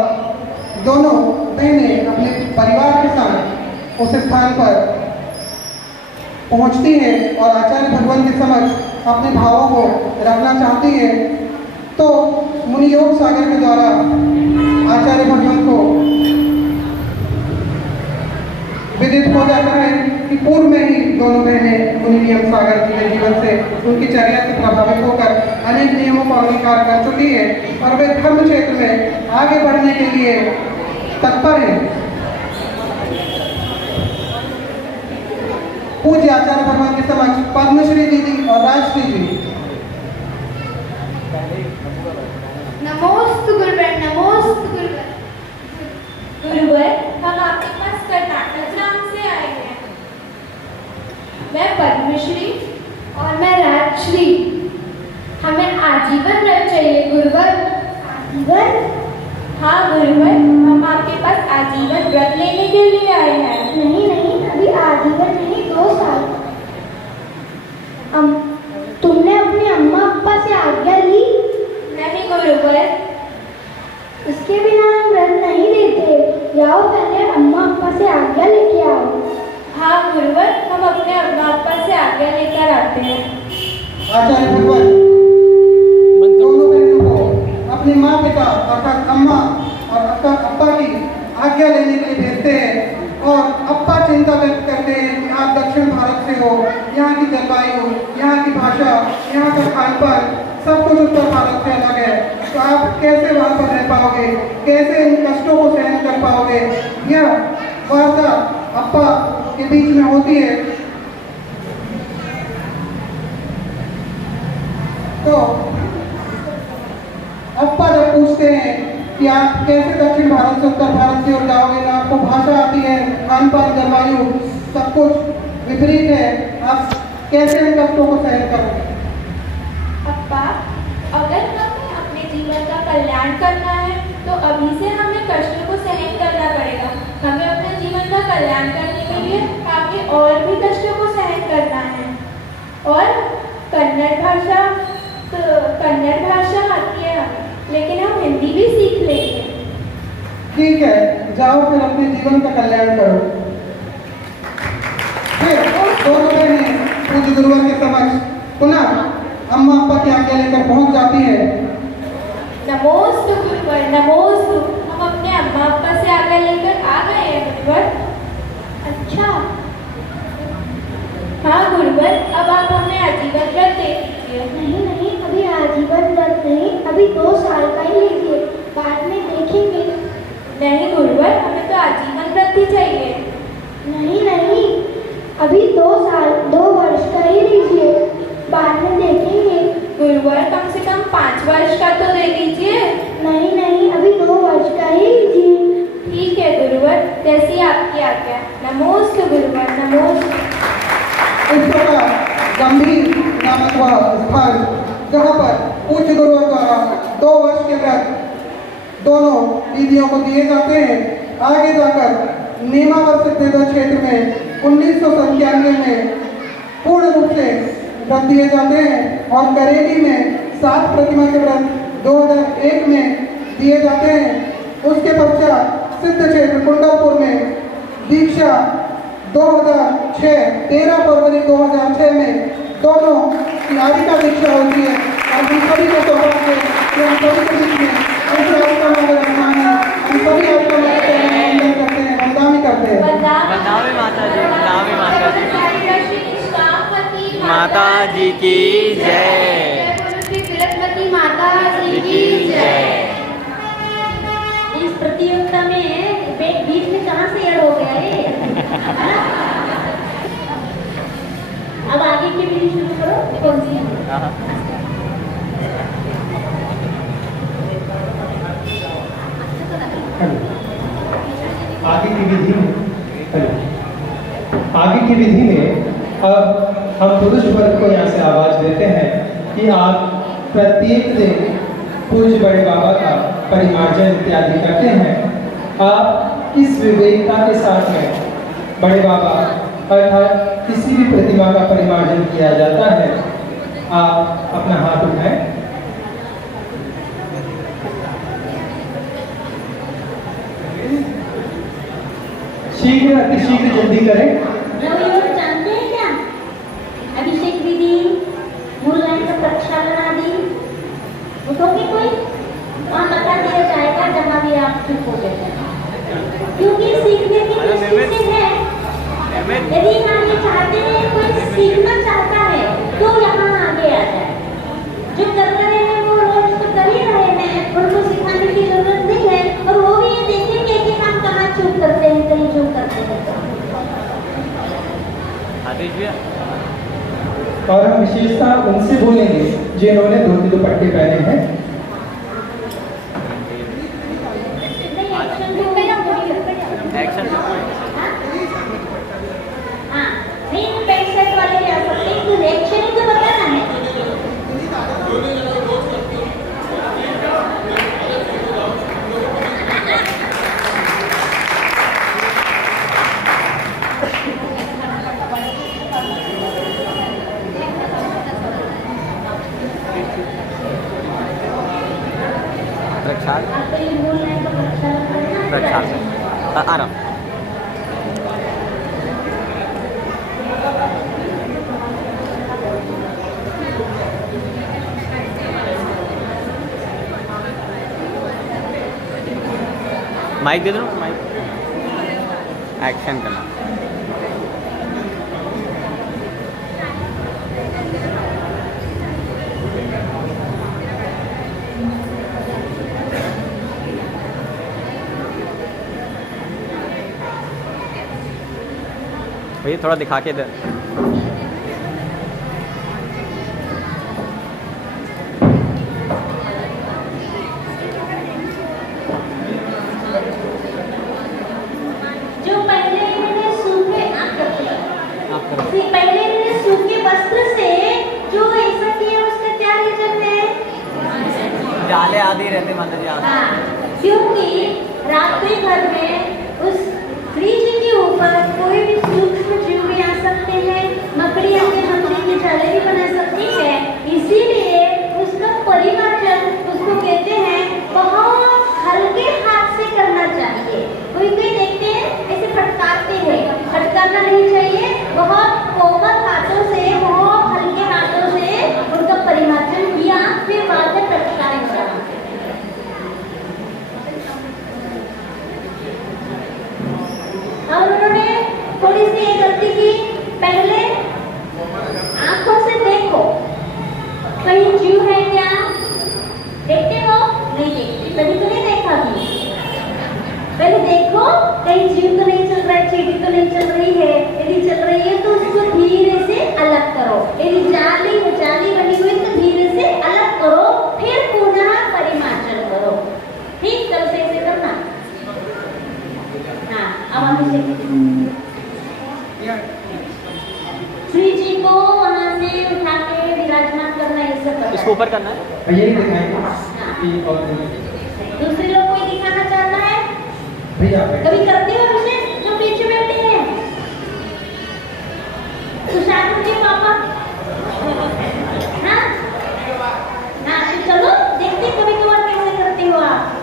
दोनों बहनें अपने परिवार के साथ उस स्थान पर पहुंचती हैं और आचार्य भगवान के समक्ष अपने भावों को रखना चाहती हैं तो मुनि योग सागर के द्वारा आचार्य भगवान को विदित हो जाता है कि पूर्व में ही दोनों बहनें मुनि नियम सागर जी के जीवन से उनकी चर्या से प्रभावित होकर अनेक नियमों को अंगीकार कर चुकी है और वे धर्म क्षेत्र में आगे बढ़ने के लिए तत्पर हैं। पूज्य आचार्य भगवान के समक्ष पद्मश्री दीदी और राजश्री जी। नमोस्तु गुरुवर, नमोस्तु गुरुवर। गुरुवर, हम आपके पास कर्नाटक ग्राम से आए हैं। मैं पद्मश्री और मैं राजश्री। हमें आजीवन व्रत चाहिए गुरुवर। आजीवन? हाँ गुरुवर, हम आपके पास आजीवन व्रत लेने के लिए आए हैं। नहीं नहीं, अभी आजीवन नहीं, 2 साल। तुमने अपने अम्मा पापा से आज्ञा ली? नहीं गुरुवर। उसके बिना हम व्रत नहीं लेते। जाओ पहले अम्मा पापा से आज्ञा लेके आओ। हाँ गुरुवर, हम अपने अम्मा पापा से आज्ञा लेकर आते हैं। आचार्य भगवान दोनों बहनों को अपने माँ पिता अर्थात अम्मा और अप्पा की आज्ञा लेने के लिए भेजते हैं और अप्पा चिंता व्यक्त करते हैं कि आप दक्षिण भारत से हो, यहाँ की जलवायु, यहाँ की भाषा, यहाँ का खान पान सब कुछ उत्तर भारत से अलग है तो आप कैसे वहाँ पर रह पाओगे, कैसे इन कष्टों को सहन कर पाओगे। यह वार्ता अप्पा के बीच में होती है तो अप्पा जब पूछते हैं कि आप कैसे दक्षिण भारत से उत्तर भारत की ओर जाओगे ना, आपको भाषा आती है, खान पान जलवायु सब कुछ विपरीत है, आप कैसे इन कष्टों को सहन करोगे। अप्पा, अगर हमें अपने जीवन का कल्याण करना है तो अभी से हमें कष्टों को सहन करना पड़ेगा। हमें अपने जीवन का कल्याण करने के लिए आगे और भी कष्टों को सहन करना है। और कन्नड़ भाषा आती है हमें, लेकिन हम हिंदी भी सीख लेंगे। ठीक है, जाओ फिर अपने जीवन का कल्याण करो। फिर दोनों बहनें पूज्य गुरुवर के समक्ष पुनः अम्मा अप्पा की आज्ञा लेकर पहुंच जाती है। नमोस्तु गुरुवर, नमोस्तु। हम अपने अम्मा अप्पा से आज्ञा लेकर आ गए हैं गुरुवर। अच्छा। हाँ गुरुवर, अब आप हमें आजीवन व्रत दे दीजिए। नहीं नहीं, अभी आजीवन व्रत नहीं, अभी 2 साल का ही लीजिए, बाद में देखेंगे। नहीं गुरुवर, हमें तो आजीवन व्रत ही चाहिए। नहीं नहीं, अभी 2 वर्ष का ही लीजिए, बाद में देखेंगे। गुरुवर, कम से कम 5 वर्ष का तो दे दीजिए। नहीं नहीं, अभी 2 वर्ष का ही लीजिए। ठीक है गुरुवर, जैसी आपकी आज्ञा। नमोस्तु गुरुवर, नमोस्तु। इस प्रकार गंभीर नामक वह स्थान जहाँ पर पूज्य गुरुओं द्वारा 2 वर्ष के व्रत दोनों दीदियों को दिए जाते हैं। आगे जाकर नेमावर सिद्धेश्वर क्षेत्र में 1997 में पूर्ण रूप से व्रत दिए जाते हैं और करेली में 7 प्रतिमा के व्रत 2001 में दिए जाते हैं। उसके पश्चात सिद्ध क्षेत्र कुंडलपुर में दीक्षा 2006 13 फरवरी 2006 में दोनों की आरिका दीक्षा होती है और हम सभी को सौभाग्य कि हम सभी के बीच में ऐसे आरिका मगर रखना है। हम सभी आरिका मगर करते हैं, वंदना करते हैं। वंदना माता जी, वंदना माता जी। माता जी की जय। तिलकमती माता जी की जय। इस प्रतियोगिता में बीच में कहाँ से ऐड हो गया है? अब आगे की विधि शुरू करो। कौन सी? हाँ हाँ आगे की विधि में आगे की विधि में अब हम पुरुष वर्ग को यहाँ से आवाज देते हैं कि आप प्रत्येक दिन पूज्य बड़े बाबा का परिमार्जन इत्यादि करते हैं। आप इस विवेकता के साथ में बड़े बाबा अर्थात किसी भी प्रतिमा का परिमार्जन किया जाता है, आप अपना हाथ उठाएं। शीघ्र अतिशीघ्र जल्दी करें। लोग जानते हैं क्या? अभिषेक विधि, मूललाइन का प्रक्षालन आदि उठोगे कोई? वहाँ बता दिया जाएगा जहाँ भी आप चुप हो गए, क्योंकि सीखने की दृष्टि से है। यदि हम ये चाहते हैं कोई सीखना चाहता है तो यहाँ आगे आ जाए। जो कर रहे हैं वो रोज तो कर ही रहे हैं, उनको सिखाने की जरूरत नहीं है, और वो भी ये देखेंगे कि हम कहाँ चुप करते हैं, कहीं चुप करते हैं। और हम विशेषता उनसे बोलेंगे जिन्होंने धोती दुपट्टे पहने हैं। एक्शन हाँ, नहीं पैंट शर्ट वाले भी आ सकते हैं, तो रिएक्शन ही तो बताना है। प्रक्षाल आपको ये बोलना है तो प्रक्षालन करना है। प्रक्षाल आराम माइक दे दो ना, माइक एक्शन करना। भैया थोड़ा दिखा के इधर। जो पहले इन्होंने सूखे पहले इन्होंने सूखे वस्त्र से जो ऐसा किया उसका क्या रीजन है? जाले आदि रहते माता जी। हाँ, क्योंकि रात्रि भर में उस फ्रिज के ऊपर कोई भी सूक्ष्म जीव भी आ सकते हैं, मकड़ी आके मकड़ी के जाले भी बना सकती है, इसीलिए उसका परिमार्जन उसको कहते हैं बहुत हल्के हाथ से करना चाहिए। कोई कोई देखते हैं ऐसे फटकारते हैं, फटकारना नहीं चाहिए, बहुत कोमल हाथों से, बहुत हल्के हाथों से उनका परिमार्जन किया, फिर बाद में प्रक्षालन करा। और उन्होंने थोड़ी सी ये गलती की, पहले आंखों से देखो कहीं जीव है क्या, देखते हो? नहीं देखते, कभी तो नहीं देखा भी। पहले देखो कहीं जीव तो नहीं चल रहा है, चींटी तो नहीं चल रही है, यदि चल रही है तो उसको धीरे से अलग करो, यदि जाली बनी हुई तो धीरे से अलग करो, फिर पुनः परिमार्जन करो। ठीक, कल से ऐसे करना। हाँ, अब हम श्री जी को वहाँ से उठा के विराजमान करना, ये सब करना। इसको ऊपर करना है। यही दिखाएंगे कि और दूसरे लोग कोई दिखाना चाहता है? भैया कभी करते हो विशेष जो पीछे बैठे हैं? तुषार के पापा? हाँ हाँ, तो चलो देखते कभी कभार कैसे करते हो आप।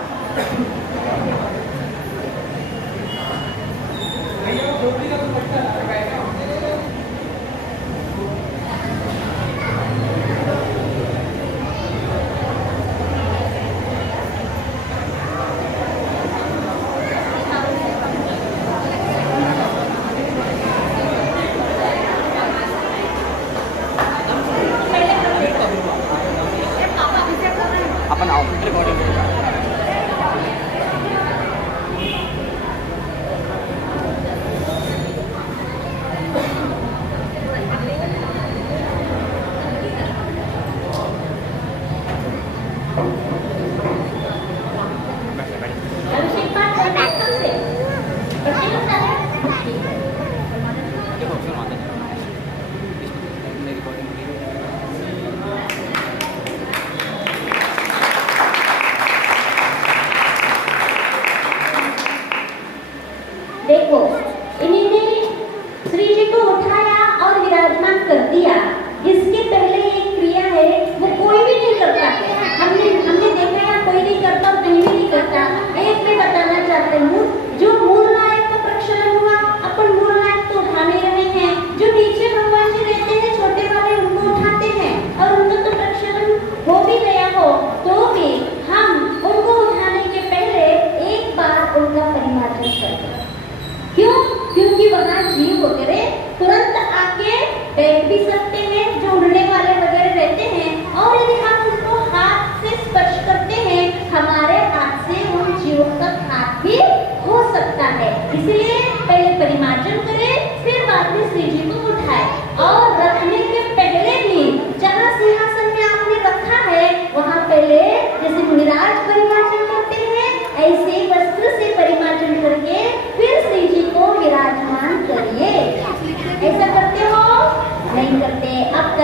अपन आओ रिकॉर्डिंग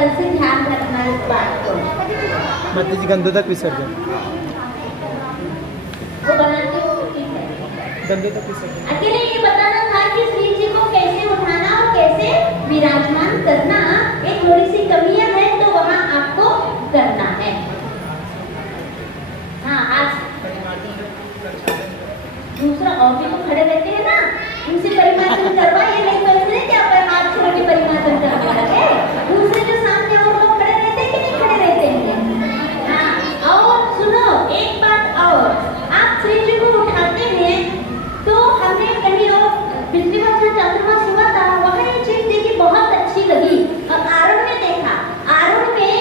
कल से ध्यान रखना इस बात को। माता जी गंदों तक विसर्जन, वो बनाते हो ठीक है। गंदों तक विसर्जन। अकेले ये बताना था कि श्री जी को कैसे उठाना और कैसे विराजमान करना, एक थोड़ी सी कमियां है तो वहाँ आपको करना है। हाँ, आज दूसरा और भी तो खड़े रहते हैं ना, उनसे परिमार्जन करवा, ये नहीं समझ रहे कि आप हाथ छोड़ के परिमार्जन करने लगे। दूसरे जो सामने और लोग खड़े रहते हैं कि नहीं खड़े रहते हैं। हाँ, और सुनो एक बात और, आप श्री जी को उठाते हैं तो हमने कहीं और पिछली बार जो चंद्रमा हुआ था वहाँ ये चीज देखी बहुत अच्छी लगी। और आरुण में देखा, आरुण में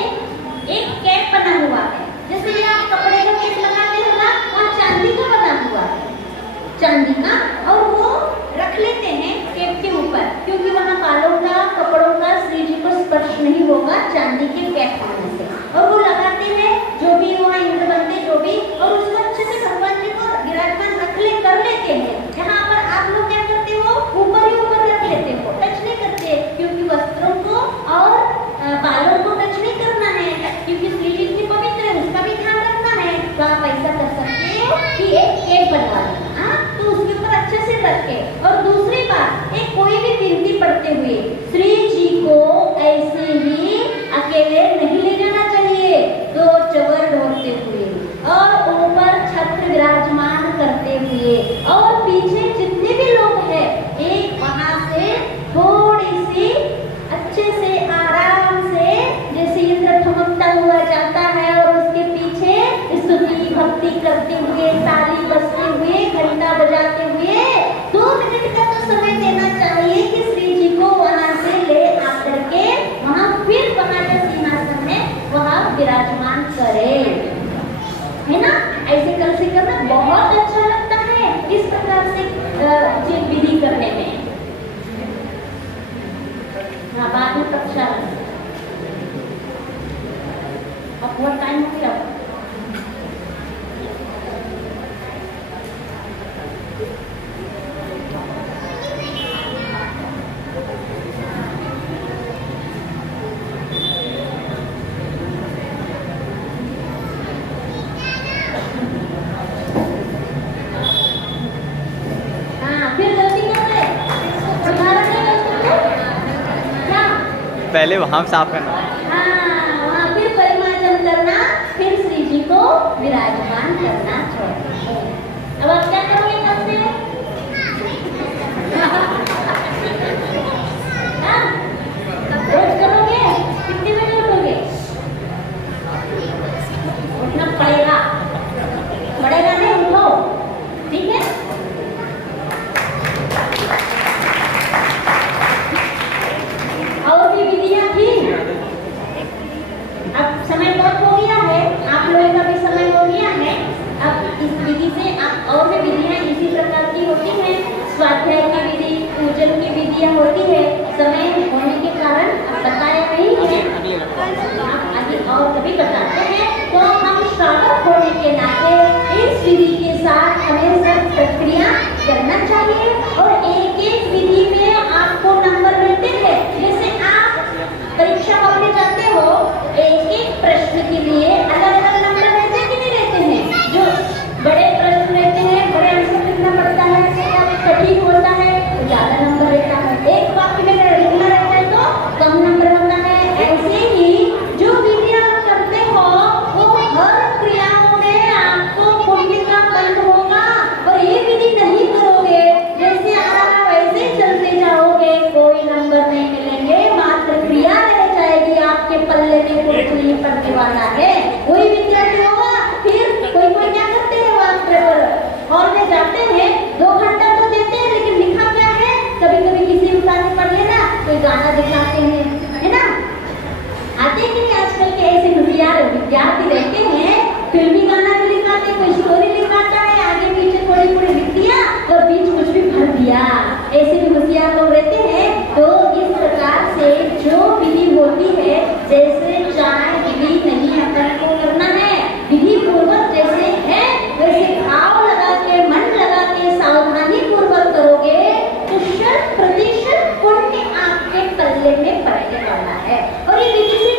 एक कैप बना हुआ है, जैसे ये आप कपड़े का कैप लगाते हो ना, वहाँ चांदी का बना हुआ है, चांदी का, और वो रख लेते हैं कैप के ऊपर, क्योंकि वहाँ बालों का कपड़ों का श्री जी को स्पर्श नहीं होगा चांदी के कैप होने से। और वो लगाते हैं जो भी वहाँ इंद्र बनते जो भी, और उसको अच्छे से भगवान जी को विराजमान कर लेते हैं। यहाँ पर आप लोग क्या करते हो, ऊपर ही ऊपर रख लेते हो, टच नहीं करते, क्योंकि वस्त्रों को और बालों को टच नहीं करना है, क्योंकि श्री जी इतनी पवित्र है, उसका भी ध्यान रखना है। तो आप ऐसा कर सकते हो कि एक केक बनवा लेना, तो उसके ऊपर अच्छे से रख के। और दूसरी बात, एक कोई भी विनती पढ़ते हुए श्री जी को ऐसे ही अकेले नहीं ले जाना चाहिए, दो चवर ढोते हुए और ऊपर छत्र विराजमान करते हुए, और पीछे जितने भी लोग हैं एक वहां से थोड़ी सी अच्छे से आराम से, जैसे इंद्र ठमकता हुआ जाता है और उसके पीछे स्तुति भक्ति करते हुए, ताली बजते हुए, घंटा बजाते हुए 2 मिनट का तो समय देना चाहिए कि श्री जी को वहां से ले आकर के वहां फिर वहां जो सिंहासन है वहां विराजमान करे, है ना। ऐसे कल से करना बहुत अच्छा लगता है, इस प्रकार से विधि करने में। हाँ, बाद में कक्षा अब बहुत टाइम हो गया। पहले वहाँ साफ करना, हाँ, वहाँ फिर परिमार्जन करना, फिर श्री जी को विराजमान करना चाहिए। अब आप क्या करोगे कब से? हाँ, रोज करोगे? कितने बजे उठोगे? उठना पड़ेगा, पड़ेगा नहीं, उठो, ठीक है। और भी विधियां थी, अब समय बहुत हो गया है, आप लोगों का भी समय हो गया है। अब इस विधि से आप और भी विधियां इसी प्रकार की होती हैं, स्वाध्याय की विधि, पूजन की विधियां होती है। समय होने के कारण बताया नहीं है, आप आगे और कभी बताते हैं। तो हम श्रावक होने के नाते इस विधि के साथ हमें सब प्रक्रिया करना चाहिए, और एक एक विधि में आपको नंबर मिलते हैं। जैसे आप परीक्षा हॉल में जाते हो, एक एक प्रश्न के लिए अलग अलग नंबर रहते हैं कि नहीं रहते हैं। जो बड़े प्रश्न रहते हैं, बड़े आंसर लिखना पड़ता है, कठिन होता है तो ज्यादा नंबर रहता है, एक वाक्य में लिखना रहता है तो कम नंबर होता है। ऐसे ही जो विधि आप करते हो वो हर क्रियाओं में आपको पुण्य का फल होगा, और ये विधि नहीं करोगे जैसे आ रहा वैसे चलते जाओगे, कोई नंबर नहीं मिलेंगे, मात्र क्रिया रह जाएगी आपके पल्ले में, कुछ नहीं पड़ने वाला है। कोई विद्यार्थी होगा, फिर कोई कोई क्या करते हैं, वहाँ पर हॉल में जाते हैं, 2 घंटा तो देते हैं, लेकिन लिखा क्या है, कभी कभी किसी उतार में पढ़ लेना, कोई गाना दिखाते हैं, है ना। आते कि नहीं आजकल के ऐसे होशियार विद्यार्थी रहते हैं, फिल्मी गाना भी लिखाते, कोई स्टोरी लिखाता है, आगे पीछे थोड़ी थोड़ी लिख दिया और बीच कुछ भी भर दिया, ऐसे भी होशियार लोग रहते हैं। तो इस प्रकार से जो विधि होती है, जैसे चाहे विधि नहीं अपन को करना है, विधि पूर्वक जैसे है वैसे भाव लगा के, मन लगा के, सावधानी पूर्वक करोगे तो 100% पुण्य आपके पल्ले में पड़ने वाला है। और ये विधि से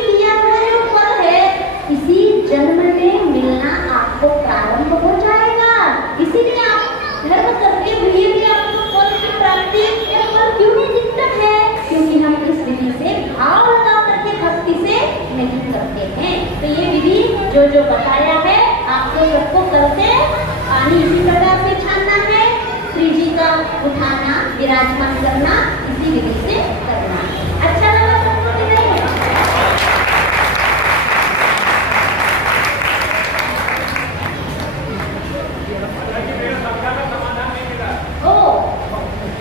नहीं करते हैं। तो ये विधि जो जो बताया है आपको सबको करके पानी इसी प्रकार से छानना है, श्री जी का उठाना, विराजमान करना, इसी विधि से करना। अच्छा लगा सबको कि नहीं? ओ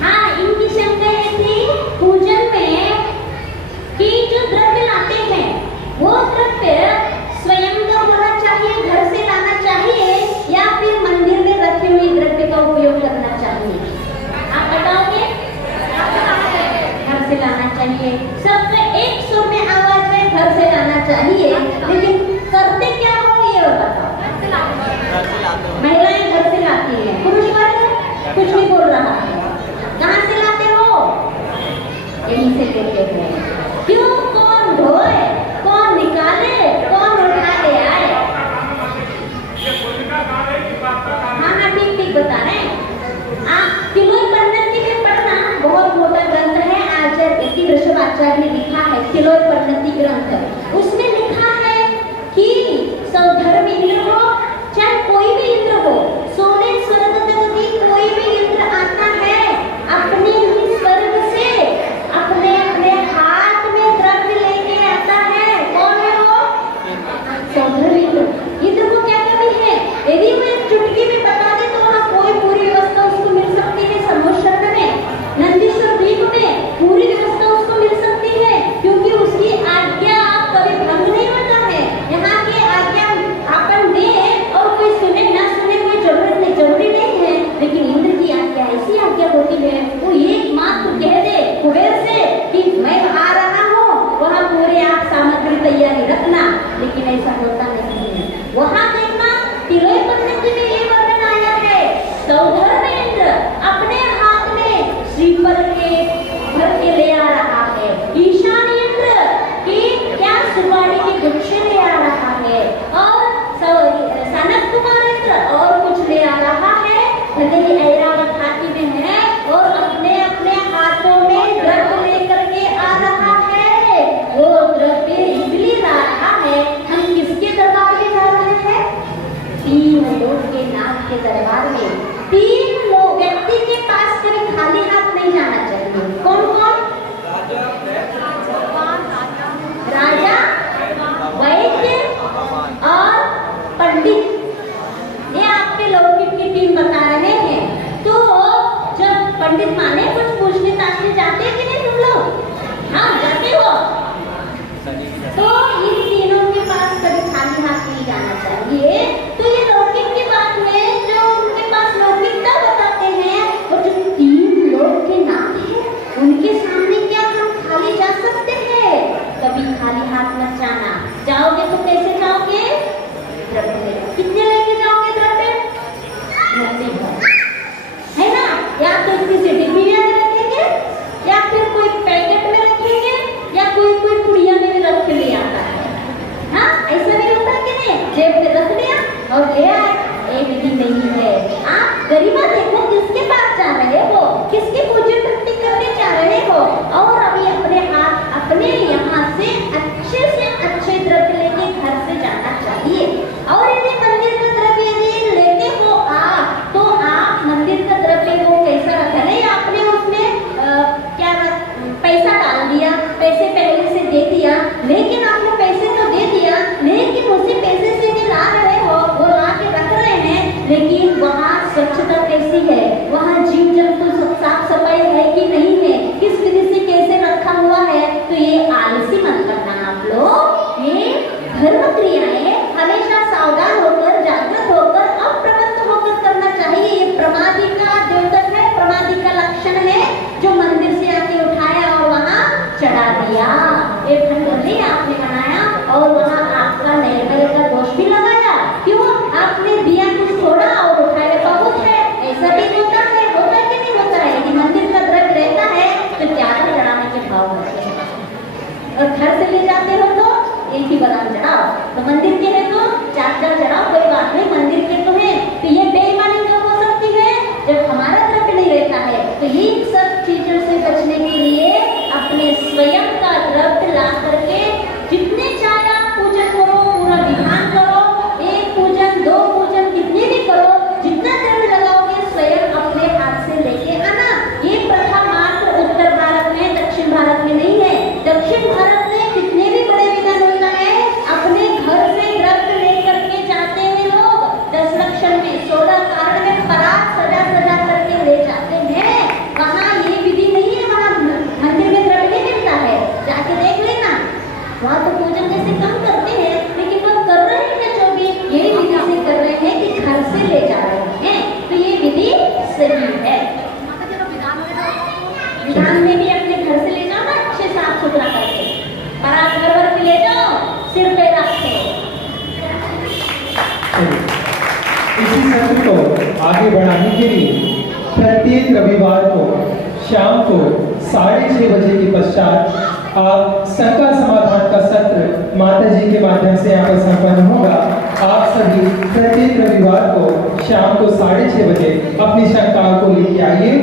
हाँ, इनकी शंका ये थी पूजन में कि जो द्रव्य लाते हैं वो द्रव्य स्वयं का होना चाहिए, घर से लाना चाहिए, या फिर मंदिर में रखे हुए द्रव्य का उपयोग करना चाहिए? आप बताओगे? घर से लाना चाहिए। सबसे एक सुर में आवाज में घर से लाना चाहिए, लेकिन करते क्या हो ये बताओ। महिलाएं घर से लाती हैं, पुरुष वर्ग कुछ नहीं बोल रहा है। कहाँ से लाते हो? यहीं से लेते हैं। क्यों? कौन ढोए, कौन निकाले, कौन उठा ले आए? हाँ ठीक बता रहे हैं। किलोई परिणति में पढ़ना बहुत मोटा ग्रंथ है, आचार्य वृषभाचार्य ने लिखा है किलोई परिणति ग्रंथ। उसमें लिखा है भोजन जैसे कम करते हैं, लेकिन वह कर रहे हैं जो भी यही विधि से कर रहे हैं कि घर से ले जा रहे हैं, तो ये विधि सही है। विधान में भी अपने घर से ले जाओ ना, अच्छे साफ सुथरा करके, और आप घर भर के ले जाओ सिर पे रख के। इसी सत्र को आगे बढ़ाने के लिए प्रत्येक रविवार को शाम को 6:30 बजे के पश्चात आप शंका समाधान का सत्र माता जी के माध्यम से यहाँ पर संपन्न होगा। आप सभी प्रत्येक रविवार को शाम को 6:30 बजे अपनी शंकाओं को लेके आइए।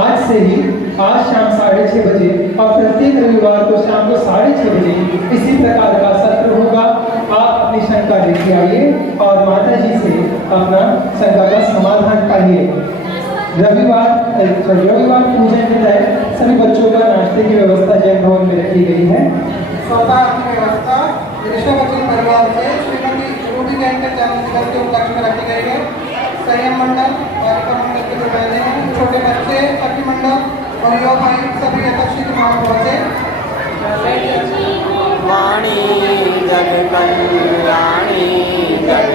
आज से ही, आज शाम 6:30 बजे और प्रत्येक रविवार को शाम को 6:30 बजे इसी प्रकार का सत्र होगा। आप अपनी शंका लेके आइए और माता जी से अपना शंका का समाधान पाइए। रविवार पूजन के तहत सभी बच्चों का नाश्ते की व्यवस्था जैन भवन में रखी गई है। स्वतः की व्यवस्था ऋषभ बच्चन परिवार से श्रीमती रूबी बहन के जन्मदिवस के उपलक्ष्य में रखी गई है। संयम मंडल, बालिका मंडल के जो बहने हैं, छोटे बच्चे, सखी मंडल और युवा भाई सभी यथाशीघ्र वहाँ पहुँचे। वाणी जग कल्याणी जग